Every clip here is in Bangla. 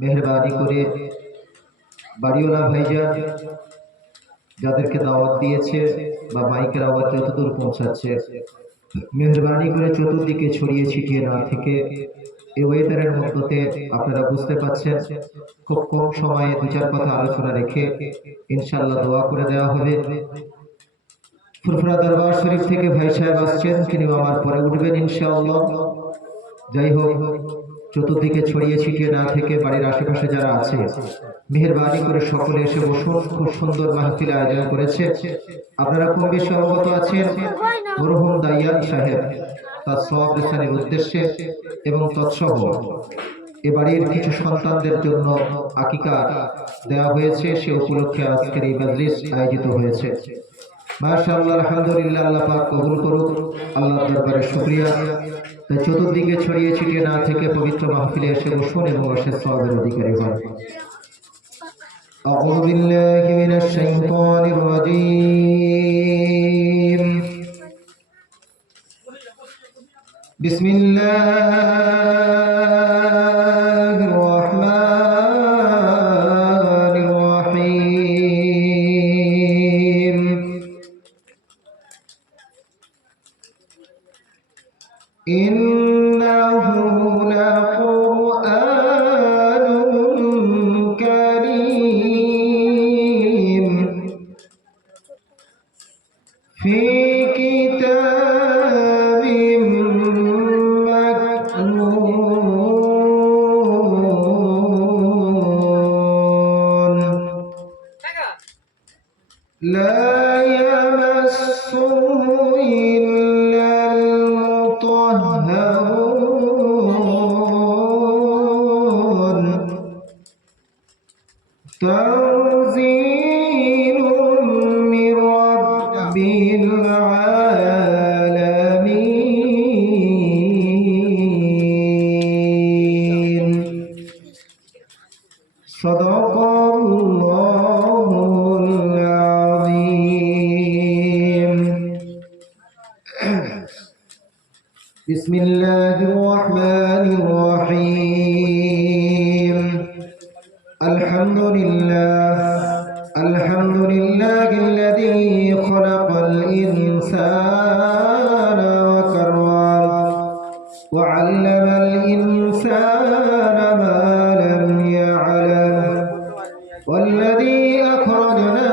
মেহেরবানি করে বাড়িওয়ালা ভাইজান যাদেরকে দাওয়াত দিয়েছে বা মাইকের আওয়াজ যতদূর পৌঁছাচ্ছে, মেহেরবানি করে চতুর্দিকে ছড়িয়ে ছিটিয়ে না থেকে এই ওয়েদারের মধ্যে আপনারা বুঝতে পাচ্ছেন খুব কম সময়ে দু চার কথা আলোচনা রেখে ইনশাআল্লাহ দোয়া করে দেওয়া হবে। ফুরফুরা দরবার শরীফ থেকে ভাই সাহেব আসছেন, তিনি আমার পরে উঠবেন ইনশাআল্লাহ। যাই হোক, চতুর্দিকে ছড়িয়ে ছিটিয়ে না থেকে বাড়ির আশেপাশে যারা আছে মেহেরবানি করে সকলে এসে বসুন। খুব সুন্দর মাহফিল আয়োজন করেছে। আপনারা কম বেশি অবগত আছেন মরহুম দাইয়ান সাহেব তার সওয়াব রেসানির উদ্দেশ্যে এবং তৎসহ এ বাড়ির কিছু সন্তানদের জন্য আকিকা দেওয়া হয়েছে, সে উপলক্ষে আজকের এই মাজলিস আয়োজিত হয়েছে। মাশাআল্লাহ, আলহামদুলিল্লাহ, আল্লাহ পাক কবুল করুক। আল্লাহর দরবারে শুকরিয়া। তাই চতুর্দিকে ছড়িয়ে ছিটিয়ে না থেকে পবিত্র মাহফিলে এসে বসুন এবং অশেষ সওয়াবের অধিকারী হন। আউযু বিল্লাহি মিনাশ শাইতানির রাজীম। বিসমিল্লাহির রাহমানির রাহিম। ইন্নাহু লাকুরআনুন কারীম ফি কিতাবিম মাকনুন লা ইয়ামাসসুহু ইল্লাল মুতাহহারুন তানযীলুম মির রাব্বিল আলামিন। সাদাকাল্লাহুল আযীম। বিসমিল্লাহির রাহমানির রাহিম। আলহামদুলিল্লাহিল্লাযী খালাকাল ইনসানা ওয়া কাররাম ওয়া 'আল্লামাল ইনসানা মা লাম ইয়া'লাম ওয়াল্লাযী আখরাজনা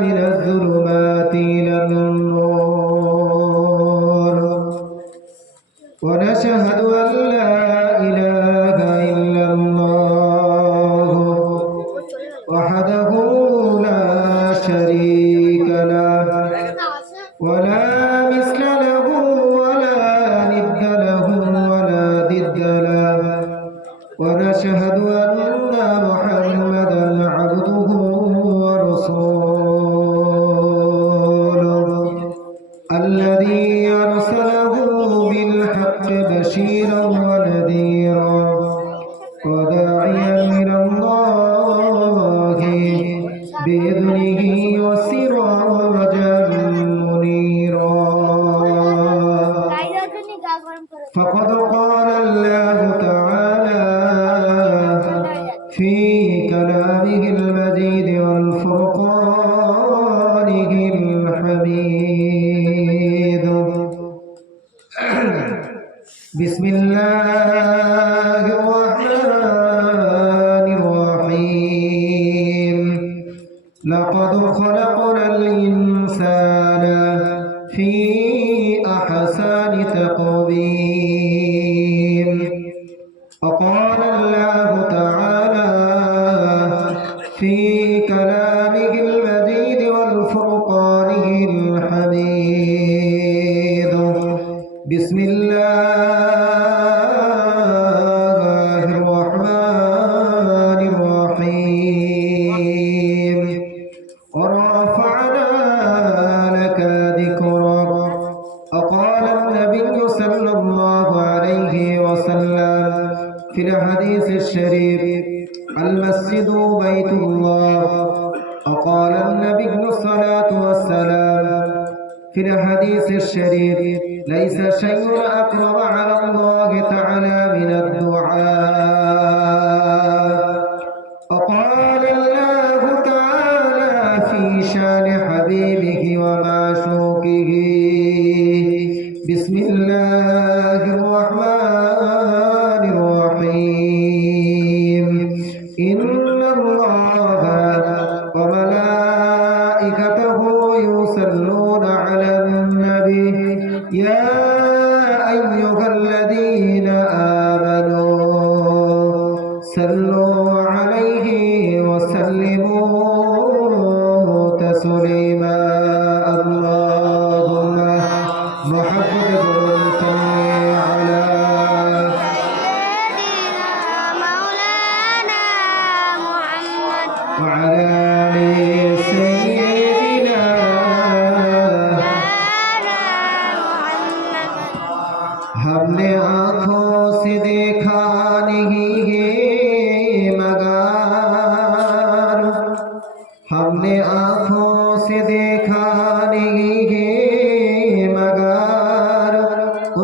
মিনাজ যুলুমাতি ইলান নূর ওয়া নাশহাদু আন লা ইলাহা ইল্লাল্লাহ ওয়াহদাহু লা শারীকা লাহু ওয়া লা মিসলা লাহু ওয়া লা নিদ্দা লাহু ওয়া লা দিদ্দা লাহু ওয়া নাশহাদু আন্না মুহাম্মাদান 'abduhu ওয়া রাসূলুহু الذي أرسله بالحق بشيرا ونذيرا وداعيا إلى الله بإذنه وسراجا منيرا. فقد قال الله تعالى في كلامه المجيد والفرقانه الحميد. بسم الله الرحمن الرحيم. لقد خلقنا الإنسان في أحسن تقويم. وقال الله تعالى في كلامه المجيد والفرقانه الحميد. بسم الله الرحمن الرحيم. ورفعنا لك ذكرك. وقال النبي صلى الله عليه وسلم في الحديث الشريف: المسجد بيت الله. وقال النبي الصلاة والسلام في الحديث الشريف: ليس شيء أقرب على الله تعالى من الدعاء. صلوا عليه وسلموا تسليما اللهم محمد صل على مولانا محمد وعلى آل سيدنا हमने आँखों से देखा नहीं है मगर हमने आँखों से देखा नहीं है मगर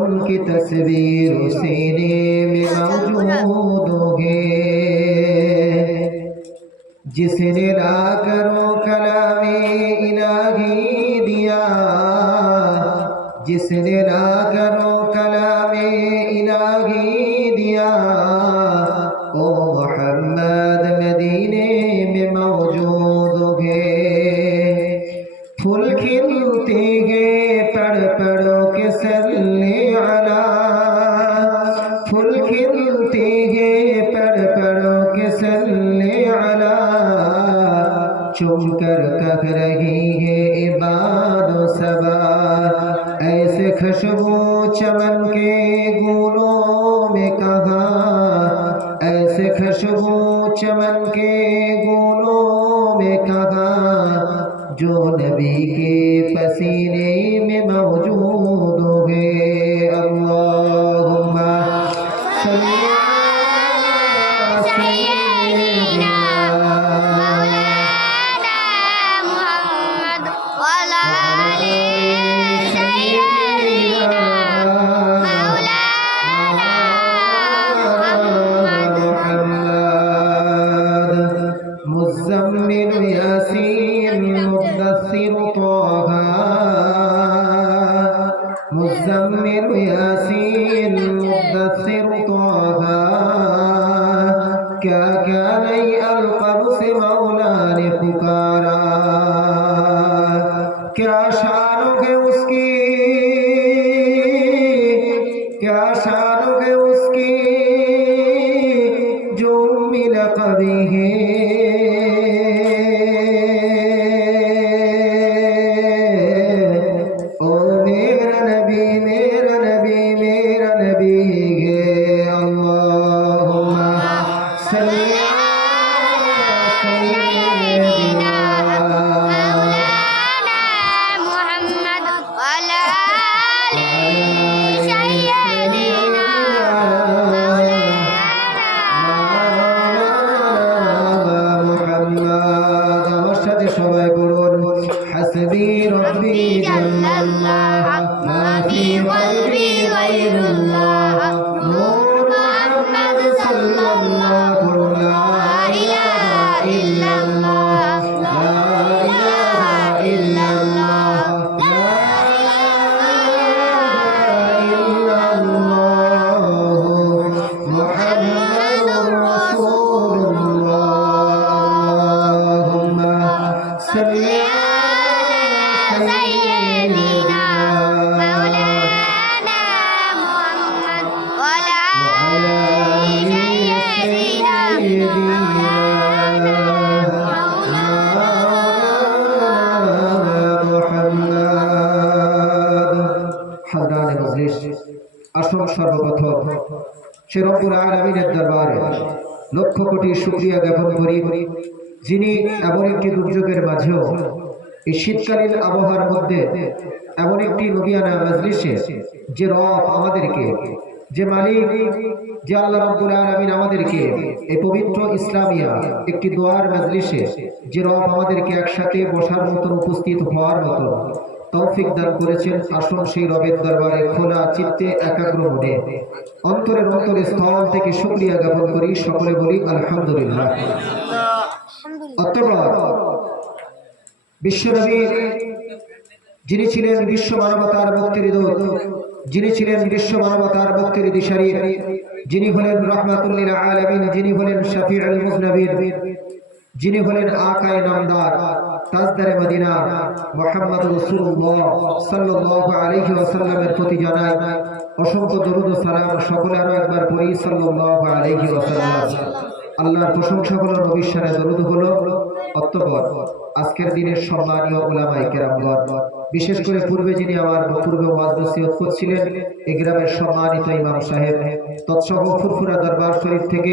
उनकी तस्वीर सीने में मौजूद है जिसने ला करो कलामे इलाही दिया जिसने ला करो कलामे इलाही दिया ओ मोहम्मद मदीने में मौजूद है फूल खिलते हैं पढ़ पढ़ो के सल्ले अला फूल खिलते हैं पढ़ पढ़ो के सल्ले अला चुम कर कह रही है इबादो सबा ऐसे खुशबू चमन के गुलों में कहा ऐसे खुशबू चमन के गुलों में कहा जो नबी के पसीने में मौजूद है अल्लाहुम्मा सल्ली अला सय्यिदिना मौलाना मुहम्मद वाला आले सय्यिदिना मौलाना मुहम्मद मुज़म्मिल यासीन मुद्दस्सिर तोहा मुज़म्मिल यासीन मुद्दस्सिर तोहा क्या क्या नई अलक़ब से मौला ने पुकारा क्या शान है उसकी क्या शान है उसकी जो मिल कभी है ओ मेरा नबी मेरा नबी मेरा नबी है अल्लाहुम्मा सल्ली अला सय्यिदिना मौलाना मुहम्मद वाला आले सय्यिदिना সবাই বলুন হাসবি রব্বি জাল্লাল্লাহ মা ফি কলবি গায়রুল্লাহ নূর মুহাম্মদ সাল্লাল্লাহু লা ইলাহা ইল্লাল্লাহ লা ইলাহা ইল্লাল্লাহ লা ইলাহা ইল্লাল্লাহ মুহাম্মাদুর রাসূলুল্লাহ আল্লাহুম্মা সাল্লি আলা সাইয়্যিদিনা मौलाना मुहम्मद वाला आले सय्यिदिना আসুন সর্বপ্রথম সে রব্বুল আলামিনের দরবারে লক্ষ কোটি শুকরিয়া জ্ঞাপন করি যিনি এমন একটি দুর্যোগের মাঝেও এই শীতকালীন আবহাওয়ার মধ্যে এমন একটি নবিয়ানা মজলিসে যে রব আমাদেরকে যে মালিক যে আল্লাহ রাব্বুল আলামিন আমাদেরকে এই পবিত্র ইসলামিয়া একটি দোয়ার মজলিসে যে রব আমাদেরকে একসাথে বসার মতো উপস্থিত হওয়ার মতো তৌফিক দান করেছেন আসুন সেই রবের দরবারে খোলা চিত্তে একাগ্র মনে অন্তরের স্থল থেকে শুকরিয়া জ্ঞাপন করি সকলে বলি আলহামদুলিল্লাহ অতঃপর বিশ্বনবী যিনি ছিলেন বিশ্ব মানবতার মুক্তির দূত যিনি ছিলেন বিশ্ব মানবতার মুক্তির দিশারি যিনি হলেন রাহমাতুল লিল আলামিন যিনি হলেন শাফিউল মুযনিবিন যিনি হলেন আকায়ে নামদার তাজদারে মদিনা মুহাম্মদ রাসূলুল্লাহ সাল্লাল্লাহু আলাইহি ওয়াসাল্লামের প্রতি জানাই অসংখ্য দরুদ ও সালাম সকলে আরো একবার পড়ি সাল্লাল্লাহু আলাইহি ওয়াসাল্লাম আল্লাহর প্রশংসা হলো, নবীর শানে দরুদ হলো। অতঃপর আজকের দিনের সম্মানীয় উলামায়ে কেরামগণ, বিশেষ করে পূর্বে যিনি আমার পূর্বে ওয়াজ নসিহত করছিলেন, এই গ্রামের সম্মানিত ইমাম সাহেব, তৎসহ ফুরফুরা দরবার শরীফ থেকে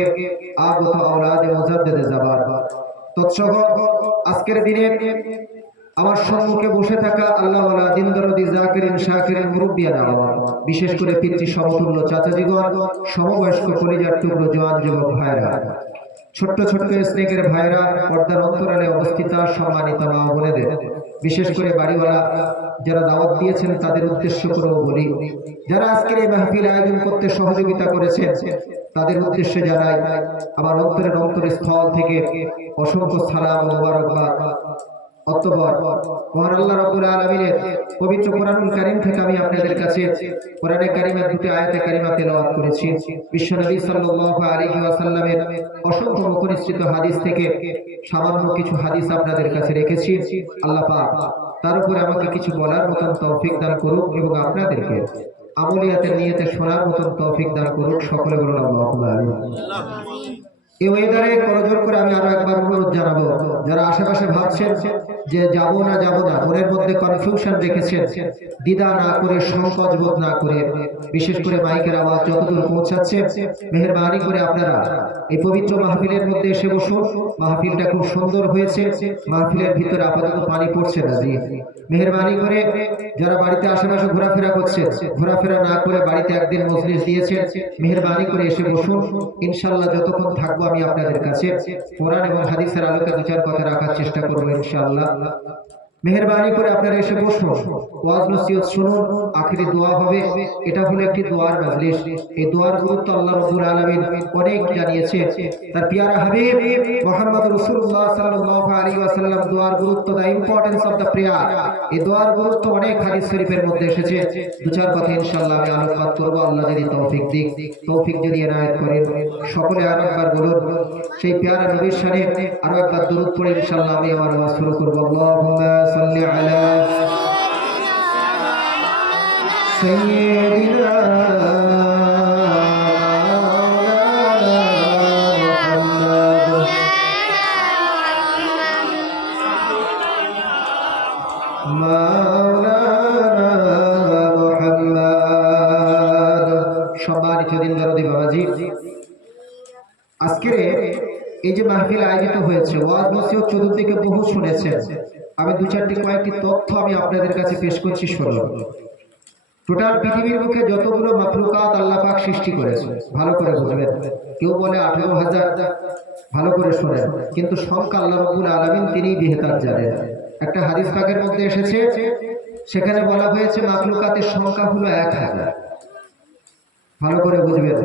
আগত আওলাদে মুজাদ্দেদে জামান, তৎসহ আজকের দিনে আমার সম্মুখে বসে থাকা আল্লাহওয়ালা দিনদরদি জাকিরিন শাকিরিন মুরব্বিয়ান আমার, বিশেষ করে পিতৃ সমতুল্য চাচাজিগণ, সমবয়স্ক কলিজার টুকরো জওয়ান যুবক ভাইরা, ছোট্ট ছোট্ট স্নেকের ভাইরা, পর্দার অন্তরালে অবস্থিত সম্মানিত মা বোনেদের, বিশেষ করে বাড়িওয়ালা যারা দাওয়াত দিয়েছেন তাদের উদ্দেশ্য করেও বলি, যারা আজকের এই মাহফিল আয়োজন করতে সহযোগিতা করেছেন তাদের উদ্দেশ্যে জানাই আমার অন্তরের স্থল থেকে অসংখ্য সালাম ও মোবারকবাদ। অতঃপর মহান আল্লাহ রাব্বুল আলামিনের পবিত্র কোরআনুল কারীম থেকে আমি আপনাদের কাছে কোরআনে কারীমের দুটি আয়াতে কারীমা তেলাওয়াত করেছি। বিশ্বনবী সাল্লাল্লাহু আলাইহি ওয়াসাল্লামের অসংখ্য মুখনিসৃত হাদিস থেকে সামান্য কিছু হাদিস আপনাদের কাছে রেখেছি। আল্লাহ পাক তার উপরে আমাকে কিছু বলার মতন তৌফিক দান করুক এবং আপনাদেরকে আমলিয়াতের নিয়তে শোনার মতন তৌফিক দান করুক। সকলে বলুন আল্লাহুম্মা আমিন। এই ওয়েদারে করজোর করে আমি আরো একবার অনুরোধ জানাবো, যারা আশেপাশে ভাবছেন যে যাব না মনের মধ্যে কনফিউশন রেখেছেন, দ্বিধা না করে, সংকোচ বোধ না করে, বিশেষ করে মাইকের আওয়াজ যতদূর পৌঁছাচ্ছে, মেহেরবানি করে আপনারা এই পবিত্র মাহফিলের মধ্যে এসে বসুন। মাহফিলটা খুব সুন্দর হয়েছে, মাহফিলের ভিতরে আপাতত পানি পড়ছে না। জি, মেহেরবানি করে যারা বাড়িতে আশেপাশে ঘোরাফেরা করছে, ঘোরাফেরা না করে বাড়িতে একদিন মজলিস দিয়েছেন, মেহেরবানি করে এসে বসুন। ইনশাআল্লাহ যতক্ষণ থাকবো আমি আপনাদের কাছে কোরআন এবং হাদিসের আলোকে দু চার কথা রাখার চেষ্টা করবো ইনশাআল্লাহ। মেহেরবানি করে আপনারা এসে বসুন, ওয়াজ নসিহত শুনুন, আখিরি দোয়া হবে। এটা হলো একটি দোয়ার মজলিস। এই দোয়ার গুরুত্ব আল্লাহ রাব্বুল আলামিন অনেক জানিয়েছে। তার পিয়ারা হাবিব মুহাম্মদ রাসূলুল্লাহ সাল্লাল্লাহু আলাইহি ওয়াসাল্লাম দোয়ার গুরুত্ব, দা ইম্পর্টেন্স অফ দা প্রেয়ার, এই দোয়ার গুরুত্ব অনেক হাদিস শরীফের মধ্যে এসেছে। দু চার কথা ইনশাআল্লাহ আমি আলোকপাত করব, আল্লাহ যদি তৌফিক দিক, তৌফিক যদি এনায়েত করেন। সকলে আরো একবার বলুন সেই পিয়ারা নবীর শানে আরো একবার দরুদ পড়ে ইনশাআল্লাহ আমি আমার ওয়াজ শুরু করব। আল্লাহুম্মা সাল্লি আলা সাইয়্যিদিনা সম্মানিত দিনদারদি বাবাজি, আজকের এই যে মাহফিল আয়োজিত হয়েছে, ওয়াজ নসিহত চতুর্দিকে বহু শুনেছেন। আমি দু চারটি কয়েকটি তথ্য আমি আপনাদের কাছে পেশ করছি। শুনুন, টোটাল পৃথিবীর মুখে যতগুলো মাখলুকাত আল্লাহ পাক সৃষ্টি করেছে, ভালো করে বুঝবেন। কেউ বলে 18,000, ভালো করে শোনেন, কিন্তু সংখ্যা আল্লাহ রাব্বুল আলামিন তিনিই বেহেতার জানেন। একটা হাদিস পাকের মধ্যে এসেছে, সেখানে বলা হয়েছে মাখলুকাতের সংখ্যা হলো 1000। ভালো করে বুঝবেন,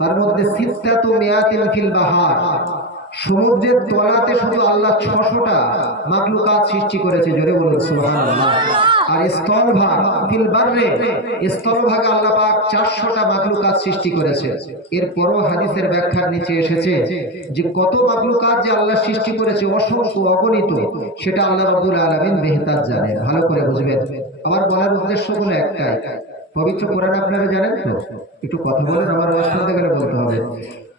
তার মধ্যে সিত্তাতু মিয়াতিন ফিল বাহার, সমুদ্রের তলাতে শুধু আল্লাহ 600টা মাখলুকাত সৃষ্টি করেছে। জোরে বলুন সুবহানাল্লাহ। আর স্থলভাগ ফিল বাররে, স্থলভাগে আল্লাহ পাক 400টা মাখলুকাত সৃষ্টি করেছে। এরপরও হাদিসের ব্যাখ্যার নিচে এসেছে যে কত মাখলুকাত যে আল্লাহ সৃষ্টি করেছে, অসংখ্য, অগণিত, সেটা আল্লাহ রাব্বুল আলামিন বেহেতার জানেন। ভালো করে বুঝবেন। আমার বলার উদ্দেশ্য হলো একটাই, পবিত্র কোরআন আপনারা জানেন তো? একটু কথা বলেন, আমার ওয়াজ শুনতে গেলে বলতে হবে।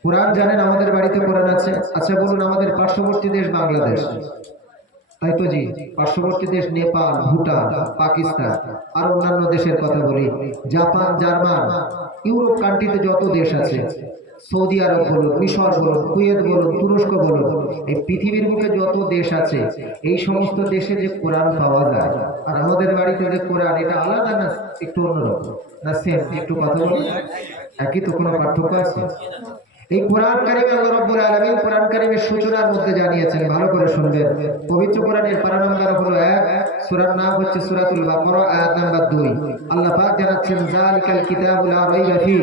কোরআন জানেন? আমাদের বাড়িতে কোরআন আছে। আচ্ছা বলুন, আমাদের পার্শ্ববর্তী দেশ বাংলাদেশ, তাই তো? জি, পার্শ্ববর্তী দেশ নেপাল, ভুটান, পাকিস্তান, আর অন্যান্য দেশের কথা বলি, জাপান, জার্মান, ইউরোপ কান্ট্রিতে যত দেশ আছে, সৌদি আরব বলুন, মিশর বলুন, কুয়েত বলুন, তুরস্ক বলুন, এই পৃথিবীর মুখে যত দেশ আছে, এই সমস্ত দেশে যে কোরআন পাওয়া যায় আর আমাদের বাড়িতে যে কোরআন, এটা আলাদা না একটু অন্যরকম? না সেম? একটু কথা বলুন, একই তো? কোনো পার্থক্য আছে? এই কোরআন কারীমে আল্লাহ রাব্বুল আলামিন কোরআন কারীমের সূচনার মধ্যে জানিয়েছেন, ভালো করে শুনবেন। পবিত্র কোরআনের পারা নাম্বার হলো 1, সূরার নাম হচ্ছে সূরাতুল বাকারা, আয়াত নাম্বার 2। আল্লাহ পাক জানাচ্ছেন, যালিকাল কিতাবু লা রাইবা ফি,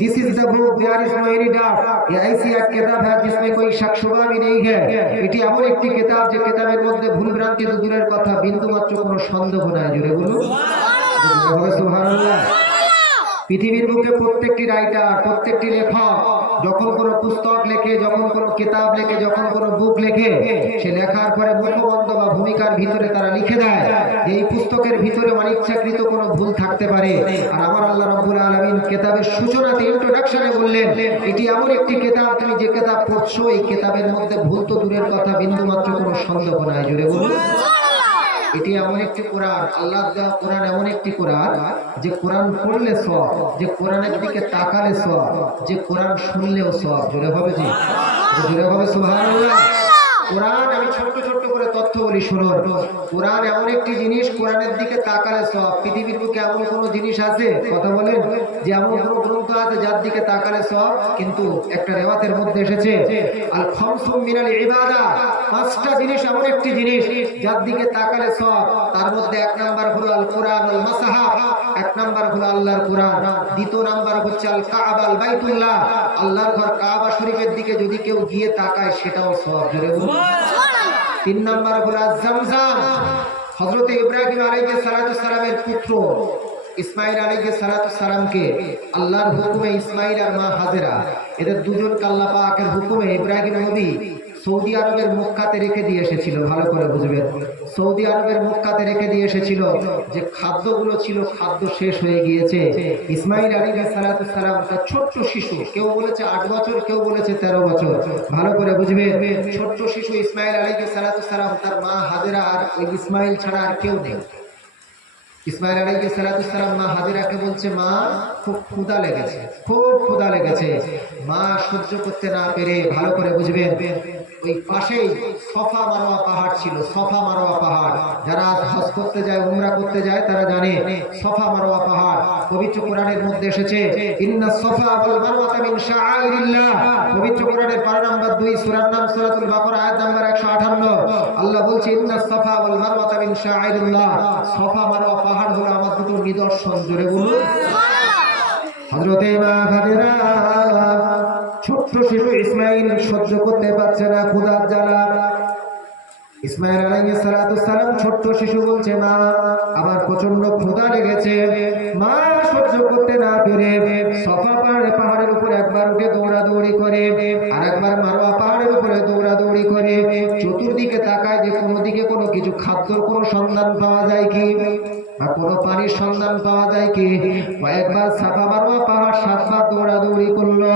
this is the book, there is no any doubt, ये ऐसी एक किताब है जिसमें कोई शक शुबा भी नहीं है। এটি এমন একটি কিতাব যে কিতাবের মধ্যে ভুল ভ্রান্তি তো দূরের কথা, বিন্দু মাত্র কোনো সন্দেহ নাই। জোরে বলুন সুবহানাল্লাহ। পৃথিবীর বুকে প্রত্যেকটি রাইটার, প্রত্যেকটি লেখক যখন কোনো পুস্তক লেখে, যখন কোনো কিতাব লেখে, যখন কোনো বুক লেখে, সে লেখার পরে মুখবন্ধ বা ভূমিকার ভিতরে তারা লিখে দেয় যে এই পুস্তকের ভিতরে অনিচ্ছাকৃত কোনো ভুল থাকতে পারে। আর আমার আল্লাহ রাব্বুল আলামিন কিতাবের সূচনাতে, ইন্ট্রোডাকশনে বললেন, এটি এমন একটি কিতাব, তুমি যে কিতাব পড়ছো এই কিতাবের মধ্যে ভুল তো দূরের কথা, বিন্দুমাত্র কোনো সন্দেহ নাই। জোরে বলুন। এটি এমন একটি কোরআন, আল্লাহ দেওয়া কোরআন এমন একটি কোরআন যে কোরআন পড়লে সওয়াব, যে কোরআনের দিকে তাকালে সওয়াব, যে কোরআন শুনলেও সওয়াব। জোরে হবে জি, জোরে হবে সুবহানাল্লাহ। কোরআন, আমি ছোট্ট ছোট্ট করে তথ্য বলি শুনুন। কোরআন এমন একটি জিনিস, কোরআনের দিকে তাকালে সওয়াব। পৃথিবীর বুকে এমন কোনো জিনিস আছে, কথা বলেন, যে এমন কোনো গ্রন্থ আছে যার দিকে তাকালে সওয়াব? কিন্তু একটা রেওয়াতের মধ্যে এসেছে আল খামসু মিনাল ইবাদা, পাঁচটা জিনিস এমন একটি জিনিস যার দিকে তাকালে সওয়াব। তার মধ্যে এক নাম্বার হলো আল কোরআন আল মাসাহাফ, এক নাম্বার হলো আল্লাহর কোরআন, দ্বিতীয় নাম্বার হচ্ছে আল কাবা আল বাইতুল্লাহ, আল্লাহর ঘর কাবা শরীফের দিকে যদি কেউ গিয়ে তাকায় সেটাও সওয়াব। জোরে বলুন। তিন নাম্বার হলো জামজাম, হযরত ইব্রাহিম আলাইহিস সালাতু সালামের পুত্র ইসমাইল আলাইহিস সালাতু সালামকে আল্লাহর হুকুমে, ইসমাইল আর মা হাজেরা, এদের দুজনকে আল্লাহ পাকের হুকুমে ইব্রাহিম নবী সৌদি আরবের মক্কাতে রেখে দিয়ে এসেছিল। ভালো করে বুঝবেন, সৌদি আরবের মক্কাতে রেখে দিয়ে এসেছিল। যে খাদ্যগুলো ছিল, খাদ্য শেষ হয়ে গিয়েছে। ইসমাইল আলাইহিস সালাতু সালাম তার ছোট্ট শিশু, কেউ বলেছে 8 বছর, কেউ বলেছে 13 বছর। ভালো করে বুঝবেন, ছোট্ট শিশু ইসমাইল আলাইহিস সালাতু সালাম, তার মা হাজেরা, আর ওই ইসমাইল ছাড়া আর কেউ নেই। ইসমাইল আলাইহিস সালাতু সালাম মা হাজেরাকে বলছে, মা খুব ক্ষুধা লেগেছে, খুব ক্ষুধা লেগেছে। মা সহ্য করতে না পেরে, ভালো করে বুঝবেন, ওই পাশেই সফা মারওয়া পাহাড় ছিল, সফা মারওয়া পাহাড়। যারা হজ করতে যায়, উমরা করতে যায়, তারা জানে সফা মারওয়া পাহাড়। পবিত্র কোরআনের মধ্যে এসেছে ইন্নাস সফা ওয়াল মারওয়াতা মিন শাআইরিল্লাহ। পবিত্র কোরআনের পারা নাম্বার 2, সূরার নাম সূরাতুল বাকারা, আয়াত নাম্বার 158। আল্লাহ বলছে ইন্নাস সফা ওয়াল মারওয়াতা মিন শাআইরিল্লাহ, সফা মারওয়া পাহাড় হলো আমার দুটো নিদর্শন। জোরে বলুন হযরতে মা হাজেরা, ছোট্ট শিশু ইসমাইল সহ্য করতে পারছে না ক্ষুধার জ্বালা। ইসমাইল আলাইহিস সালাতু সালাম ছোট্ট শিশু বলছে, মা আমার প্রচন্ড ক্ষুধা লেগেছে। মা সহ্য করতে না পেরে সফা পাহাড়ের উপরে একবার উঠে দৌড়াদৌড়ি করে, আর একবার মারওয়া পাহাড়ের উপরে দৌড়াদৌড়ি করে, চতুর্দিকে তাকায় যে কোনো দিকে কোনো কিছু খাদ্যর কোনো সন্ধান পাওয়া যায় কি, বা কোনো পানির সন্ধান পাওয়া যায় কি। কয়েকবার সাফা মারওয়া পাহাড় 7 বার দৌড়াদৌড়ি করলো।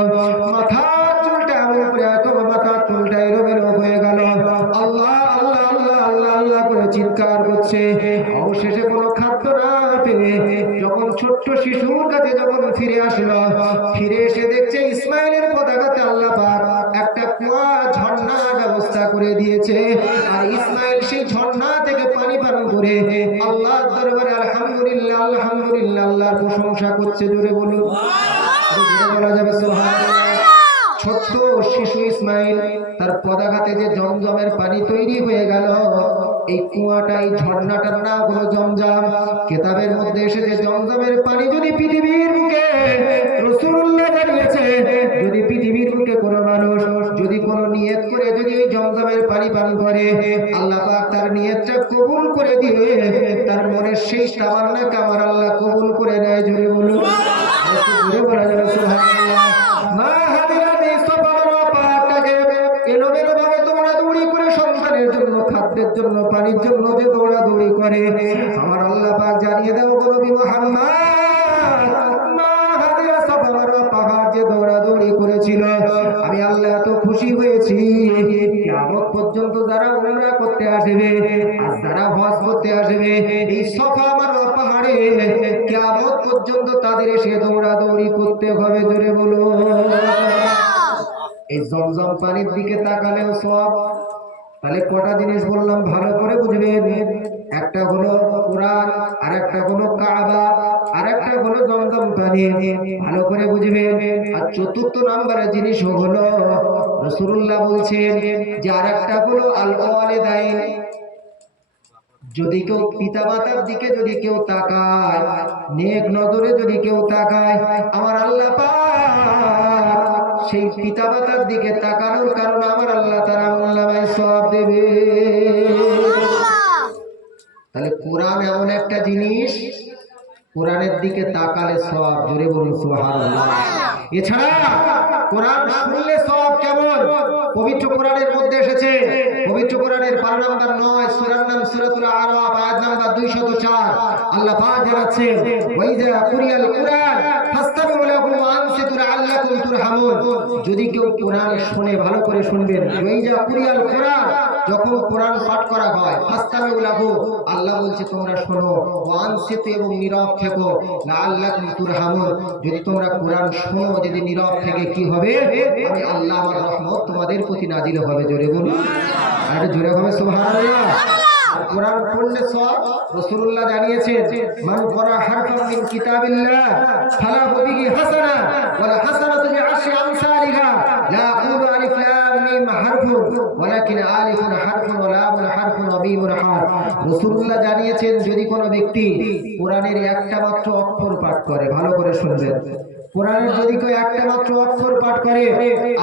মাথার চুলটা এমন করে, একেবারে মাথার চুলটা এলোমেলো হয়ে গেল। আল্লাহ আল্লাহ আল্লাহ আল্লাহ আল্লাহ করে চিৎকার করছে। অবশেষে কোনো খাদ্য না পেয়ে যখন ছোট্ট শিশুর কাছে যখন ফিরে আসলো, ফিরে এসে দেখছে ইসমাইলের পতাকাতে আল্লাহ পাক একটা কুয়া, ঝর্ণার ব্যবস্থা করে দিয়েছে। আর ইসমাইল সেই ঝর্ণা থেকে পানি পান করে আল্লাহর দরবারে আলহামদুলিল্লাহ আলহামদুলিল্লাহ আল্লাহর প্রশংসা করছে। জোরে বলুন, জোরে বলা যাবে সুবহানাল্লাহ। ছোট্ট শিশু ইসমাইল, তার পদাঘাতে যে জমজমের পানি তৈরি হয়ে গেল, এই কুয়াটাই, ঝর্ণাটার নাম হলো জমজম। কিতাবের মধ্যে এসেছে জমজমের পানি যদি পৃথিবীর বুকে, রাসূলুল্লাহ জানিয়েছে, যদি পৃথিবীর বুকে কোনো মানুষ যদি কোনো নিয়ত করে যদি এই জমজমের পানি পান করে, আল্লাহ পাক তার নিয়তটা কবুল করে দিয়ে তার মনের সেই তামান্নাকে আমার আল্লাহ কবুল করে নেয়। জোরে বলুন, জোরে বলা যাবে সুবহানাল্লাহ। মা হাজেরা এলোমেলো ভাবে দৌড়াদৌড়ি করে সন্তানের জন্য, খাদ্যের জন্য, পানির জন্য যে দৌড়াদৌড়ি করে, আমার আল্লাহ পাক জানিয়ে দাও গো নবী মুহাম্মদ, মা হাজেরা সাফা মারওয়া পাহাড় যে দৌড়াদৌড়ি করেছিল, আমি আল্লাহ এত খুশি হয়েছি। কিয়ামত পর্যন্ত যারা উমরা করতে আসবে আর যারা হজ করতে আসবে, এই সাফা মারওয়া পাহাড়ে কিয়ামত পর্যন্ত তাদের এসে দৌড়াদৌড়ি করতে হবে। জোরে বলো, এই জমজম পানির দিকে তাকালেও সওয়াব। তাহলে কটা জিনিস বললাম, ভালো করে বুঝবেন। একটা হলো কোরআন, আর একটা হলো কাবা, আর একটা হলো জমজম পানি। ভালো করে বুঝবেন। আর চতুর্থ নম্বরের জিনিস হলো রাসূলুল্লাহ বলছেন যে আর একটা হলো আল ওয়ালিদাইন। যদি কেউ পিতামাতার দিকে যদি কেউ তাকায়, নেক নজরে যদি কেউ তাকায়, আমার আল্লাহ পাক সেই পিতামাতার দিকে তাকানোর কারণে আমার আল্লাহ তাআলা আমলনামায় সওয়াব দেবে। তাহলে কোরআন এমন একটা জিনিস, কোরআনের দিকে তাকালে সওয়াব, জোরে বলুন সুবহানাল্লাহ। এছাড়া কোরআন শুনলে সওয়াব কেমন? পবিত্র কোরআনের মধ্যে এসেছে, পবিত্র কোরআনের পারা নাম্বার 9 সূরার নাম সূরাতুল আরাফ আয়াত নাম্বার 204, আল্লাহ পাক জানাচ্ছেন ওয়াইজা কুরিয়াল কুরআন ফাসতামিউ লাহু ওয়া আনসিতু লাআল্লাকুম তুরহামুন। যদি কেউ কোরআন শুনে ভালো করে শুনবেন, ওয়াইজা কুরিয়াল কুরআন, যখন কোরআন পাঠ করা হয়, ফাসতামিউ লাহু, আল্লাহ বলছে তোমরা শোনো, ওয়া আনসিতু, এবং নীরব থেকো, লাআল্লাকুম তুরহামুন, যদি তোমরা কোরআন শোনো, যদি নীরব থেকে কি হবে? আমি আল্লাহ আমার রহমত তোমাদের প্রতি নাজিল হবে। জোরে বলুন, আর জোরে হবে সুবহানাল্লাহ। কোরআন পড়লে সওয়াব, রাসূলুল্লাহ জানিয়েছেন মান ক্বারা হারফান মিন কিতাবিল্লাহ ফালাহু বিহি হাসানা ওয়ালা হাসানাতু বিআশরি আমসালিহা লা আকুলু আলিফ লাম মিম হারফুন ওয়ালাকিন আলিফুন হারফুন ওয়া লামুন হারফুন ওয়া মিমুন হারফ। রাসূলুল্লাহ জানিয়েছেন যদি কোনো ব্যক্তি কোরআনের একটা মাত্র অক্ষর পাঠ করে, ভালো করে শুনবেন, কোরআনের যদি কেউ একটা মাত্র অক্ষর পাঠ করে,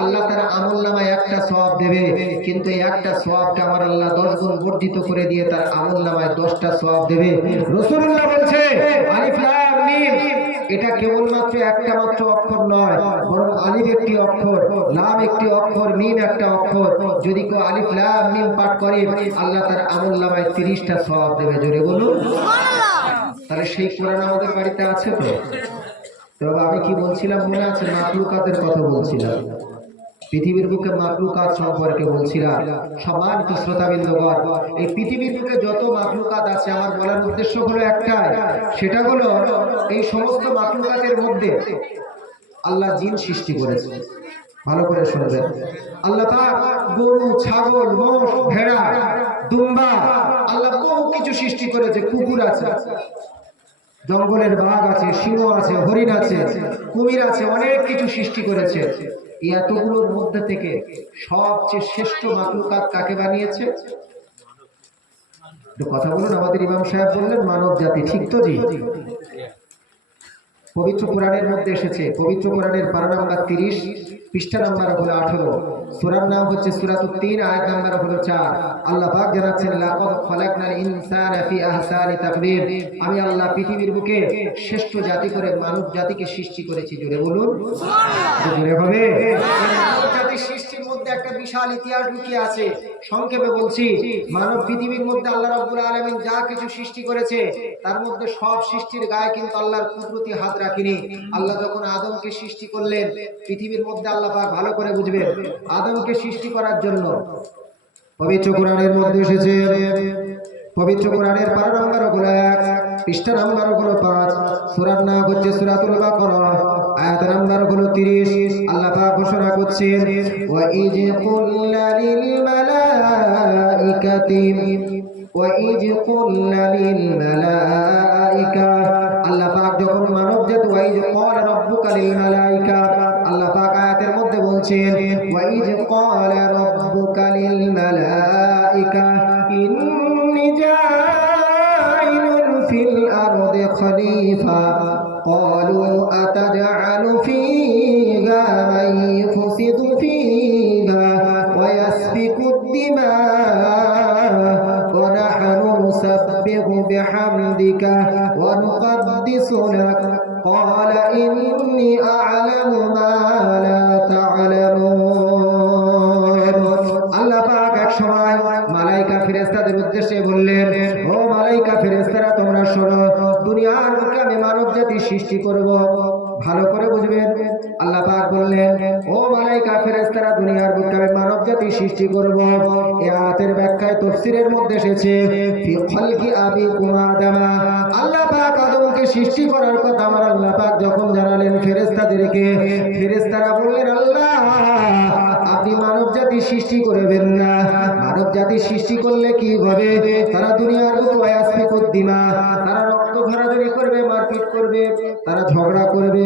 আল্লাহ তার আমলনামায় একটা সওয়াব দেবে, কিন্তু এই একটা সওয়াবকে আমার আল্লাহ 10 গুণ বর্ধিত করে দিয়ে তার আমলনামায় 10টা সওয়াব দেবে। রাসূলুল্লাহ বলছে আলিফ লাম মিম, এটা কেবলমাত্র একটা মাত্র অক্ষর নয়, বরং আলিফ একটি অক্ষর, লাম একটি অক্ষর, মিম একটা অক্ষর। যদি কেউ আলিফ লাম মিম পাঠ করে, আল্লাহ তার আমলনামায় 30টা সওয়াব দেবে। জোরে বলুন। তাহলে সেই কোরআন আমাদের বাড়িতে আছে তো? তবে আমি কি বলছিলাম মনে আছে? মাখলুকাতের কথা বলছিলাম, পৃথিবীর বুকে মাখলুকাত সম্পর্কে বলছিলাম। সম্মানিত শ্রোতাবৃন্দগণ, এই পৃথিবীর বুকে যত মাখলুকাত আছে, আমার বলার উদ্দেশ্য হলো একটাই, সেটা হলো এই সমস্ত মাখলুকাতের মধ্যে আল্লাহ জিন সৃষ্টি করেছে। ভালো করে শুনবেন, আল্লাহ পাক গরু, ছাগল, মোষ, ভেড়া, দুম্বা, আল্লাহ বহু কিছু সৃষ্টি করেছে। কুকুর আছে, জঙ্গলের বাঘ আছে, সিংহ আছে, হরিণ আছে, কুমির আছে, অনেক কিছু সৃষ্টি করেছে। এই এতগুলোর মধ্যে থেকে সবচেয়ে শ্রেষ্ঠ মাখলুকাত কাকে বানিয়েছে? একটু কথা বলুন। আমাদের ইমাম সাহেব বললেন মানব জাতি, ঠিক তো জি? পবিত্র কোরআনের মধ্যে এসেছে, পবিত্র কোরআনের পারা নাম্বার 30, পৃষ্ঠা নাম্বার হলো 18, সূরার নাম হচ্ছে সূরাতুত তিন, আয়াত নাম্বার হলো 4। আল্লাহ পাক জানাচ্ছেন লাকাদ খালাকনাল ইনসানা ফি আহসানি তাকবীর, আমি আল্লাহ পৃথিবীর বুকে শ্রেষ্ঠ জাতি করে মানব জাতিকে সৃষ্টি করেছি। জোরে বলুন, সুবহানাল্লাহ। জোরে হবে। মানব জাতির সৃষ্টির মধ্যে একটা বিশাল ইতিহাস লুকিয়ে আছে। সংক্ষেপে বলছি, মানব পৃথিবীর মধ্যে আল্লাহ রাব্বুল আলামিন যা কিছু সৃষ্টি করেছে, তার মধ্যে সব সৃষ্টির গায়ে কিন্তু আল্লাহর কুদরতি হাত রাখিনি। আল্লাহ যখন আদমকে সৃষ্টি করলেন পৃথিবীর মধ্যে, আল্লাহ পাক ভালো করে বুঝবেন, আদমকে সৃষ্টি করার জন্য পবিত্র কোরআনের মধ্যে এসেছে, পবিত্র কোরআনের পারা নাম্বার হলো 1, পৃষ্ঠা নাম্বার হলো 5, সূরার নাম হচ্ছে সূরাতুল বাকারা, আয়াত নাম্বার হলো 30। আল্লাহ পাক ঘোষণা করছেন ওয়া ইজ কুল্লা লিল মালাইকাতি ওয়া ইজ কুল্লা লিল মালাইকা, আল্লাহ পাক যখন মানব জাতি ওয়া ইজ ক্বালা রাব্বুকা লিল মালাইকা, আল্লাহ পাক আয়াতের মধ্যে বলছেন ওয়া ইজ ক্বালা রাব্বুকা লিল মালাইকা ইন্নী জাইলুন ফিল আরদি খলিফা ক্বালু আতাজআলু ফীহা মান ইফসিদু ফীহা ওয়া ইয়াসফিকুদ দিমা ওয়া নাহনু নুসাব্বিহু বিহামদিকা ওয়া নুকদ্দিসু লাক ক্বালা ইন্নী আ'লামু মা লা তা'লামুন। আল্লাহ পাক এক সময় মালাইকা ফেরেশতাদের উদ্দেশ্যে বললেন, ও মালাইকা ফেরেশতারা তোমরা শোনো, দুনিয়ার বুকে আমি মানব জাতি সৃষ্টি করব। ভালো করে বুঝবেন, আল্লাহ পাক বললেন ও মালাইকা ফেরেশতারা দুনিয়ার বুকে আমি মানব জাতি সৃষ্টি করব। এই আয়াতের ব্যাখ্যায় তাফসীরের মধ্যে এসেছে ফি খালকি আবিকুম আদামা, আল্লাহ পাক আদমকে সৃষ্টি করার কথা আমার আল্লাহ পাক যখন জানালেন ফেরেশতাদেরকে, ফেরেশতারা বললেন আল্লাহ আপনি মানব জাতি সৃষ্টি করবেন না, মানব জাতি সৃষ্টি করলে কি হবে? তারা দুনিয়ার বুকে ওয়াসফিকুদ দিমা, তারা রক্ত ধরাধরি করবে, মারপিট করবে, তারা ঝগড়া করবে,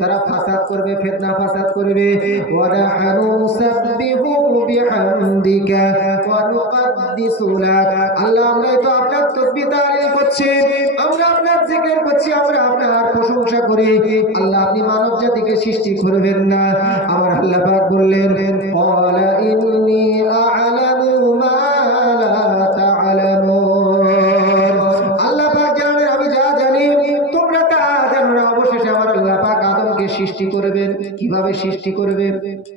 তারা ফাসাদ করবে, ফিতনা ফাসাদ করবে। ওয়া নাহনু নুসাব্বিহু বিহামদিকা ওয়া নুকদ্দিসু লাক, আল্লাহ আমরা তো আপনার তাসবিহ তাহলিল করছি, আমরা আপনার জিকির করছি, আমরা আপনার প্রশংসা করি। আল্লাহ আপনি মানব জাতিকে সৃষ্টি করবেন না। আমার আল্লাহ পাক বললেন ক্বালা ইন্নী আ'লামু মা লা তা'লামুন, আল্লাহ পাক জানেন আমি যা জানি তোমরা তা জানো কিভাবে সৃষ্টি করবে?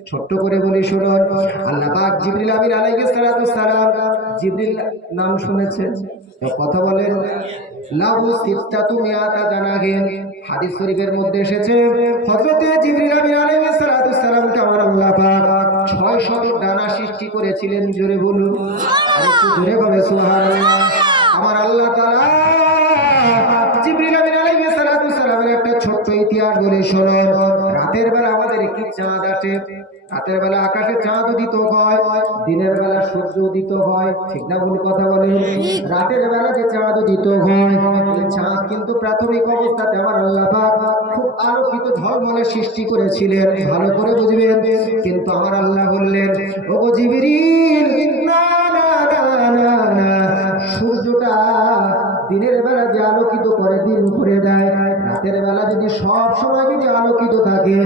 ছোট্ট করে বলি শুনুন। আল্লাহ পাক জিবরিল আমিন আলাইহিস সালাতু সালাম, জিবরিল নাম শুনেছেন? কথা বলেন। লাহু সিত্তাতু মিয়াতা জানাহিন, হাদিস শরীফের মধ্যে এসেছে হযরতে জিবরিল আমিন আলাইহিস সালাতু সালামকে আমার আল্লাহ পাক 600 ডানা সৃষ্টি করেছিলেন। জোরে বলুন, আরেকটু জোরে বলে সুবহানাল্লাহ। আমার আল্লাহ তাআলা জিবরিল আমিন আলাইহিস সালাতু সালামের একটা ছোট্ট ইতিহাস বলে শুনুন। রাতের বেলা আমাদের কি চাঁদ আসে? রাতের বেলা আকাশে চাঁদ উদিত হয়, দিনের বেলা সূর্য উদিত হয়, ঠিক না ভুল কথা বলেন? রাতের বেলা যে চাঁদ উদিত হয়, এই চাঁদ কিন্তু প্রাথমিক অবস্থাতে আমার আল্লাহ পাক খুব আলোকিত ঝলমলে সৃষ্টি করেছিলেন, ভালো করে বুঝবেন। কিন্তু আমার আল্লাহ বললেন, ওগো জিবরিল, না না না না না, সূর্যটা দিনের বেলা যে আলোকিত করে দিন করে দেয়, রাতের বেলা যদি সব সময় যদি আলোকিত থাকে,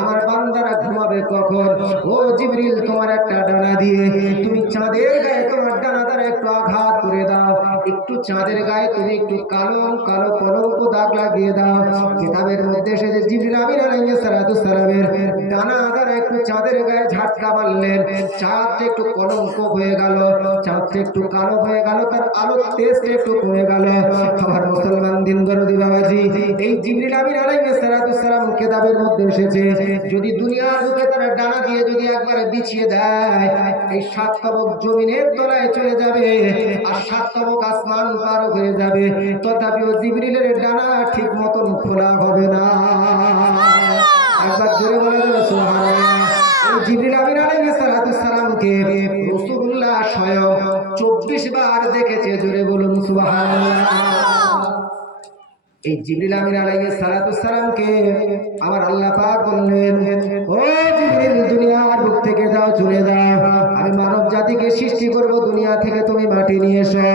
আমার বান্দারা ঘুমাবে কখন? ও জিবরিল, তোমার একটা ডানা দিয়ে তুমি চাঁদের গায়ে তোমার ডানা দ্বারা একটু আঘাত করে দাও, একটু চাঁদের গায়ে তুমি একটু কালো কালো কলঙ্ক দাগ লাগিয়ে দাও। কিতাবের মধ্যে এসেছে জিবরিল আমিন আলাইহিস সালাতু সালামের ডানা দ্বারা একটু চাঁদের গায়ে ঝাটকা মারলেন, চাঁদটা একটু কলঙ্ক হয়ে গেল, চাঁদটা একটু কালো হয়ে গেল, তার আলোর তেজটা একটু কমে গেল। আমার মুসলমান দিন দরদি বাবাজি, এই জিবরিল আমিন আলাইহিস সালাতু সালাম কিতাবের মধ্যে এসেছে যদি দুনিয়ার বুকে তার ডানা দিয়ে যদি একবারে বিছিয়ে দেয়, এই 7 তবক জমিনের তলায় চলে যাবে আর 7 তবক আসমান পার হয়ে যাবে, তথাপিও জিবরিলের ডানা ঠিক মতন খোলা হবে না। একবার জোরে বলে দেবে সুবহানাল্লাহ। এই জিবরিল আমিন আলাইহিস সালাতু সালামকে রাসূলুল্লাহ স্বয়ং 24 বার দেখেছে। জোরে বলুন সুবহানাল্লাহ। এই জিবরিল আমিন আলাইহিস সালাতু সালামকে আমার আল্লাহ পাক বললেন, ও জিবরিল, দুনিয়ার বুক থেকে যাও, চলে যাও, আমি মানব জাতিকে সৃষ্টি করব, দুনিয়া থেকে তুমি মাটি নিয়ে এসো।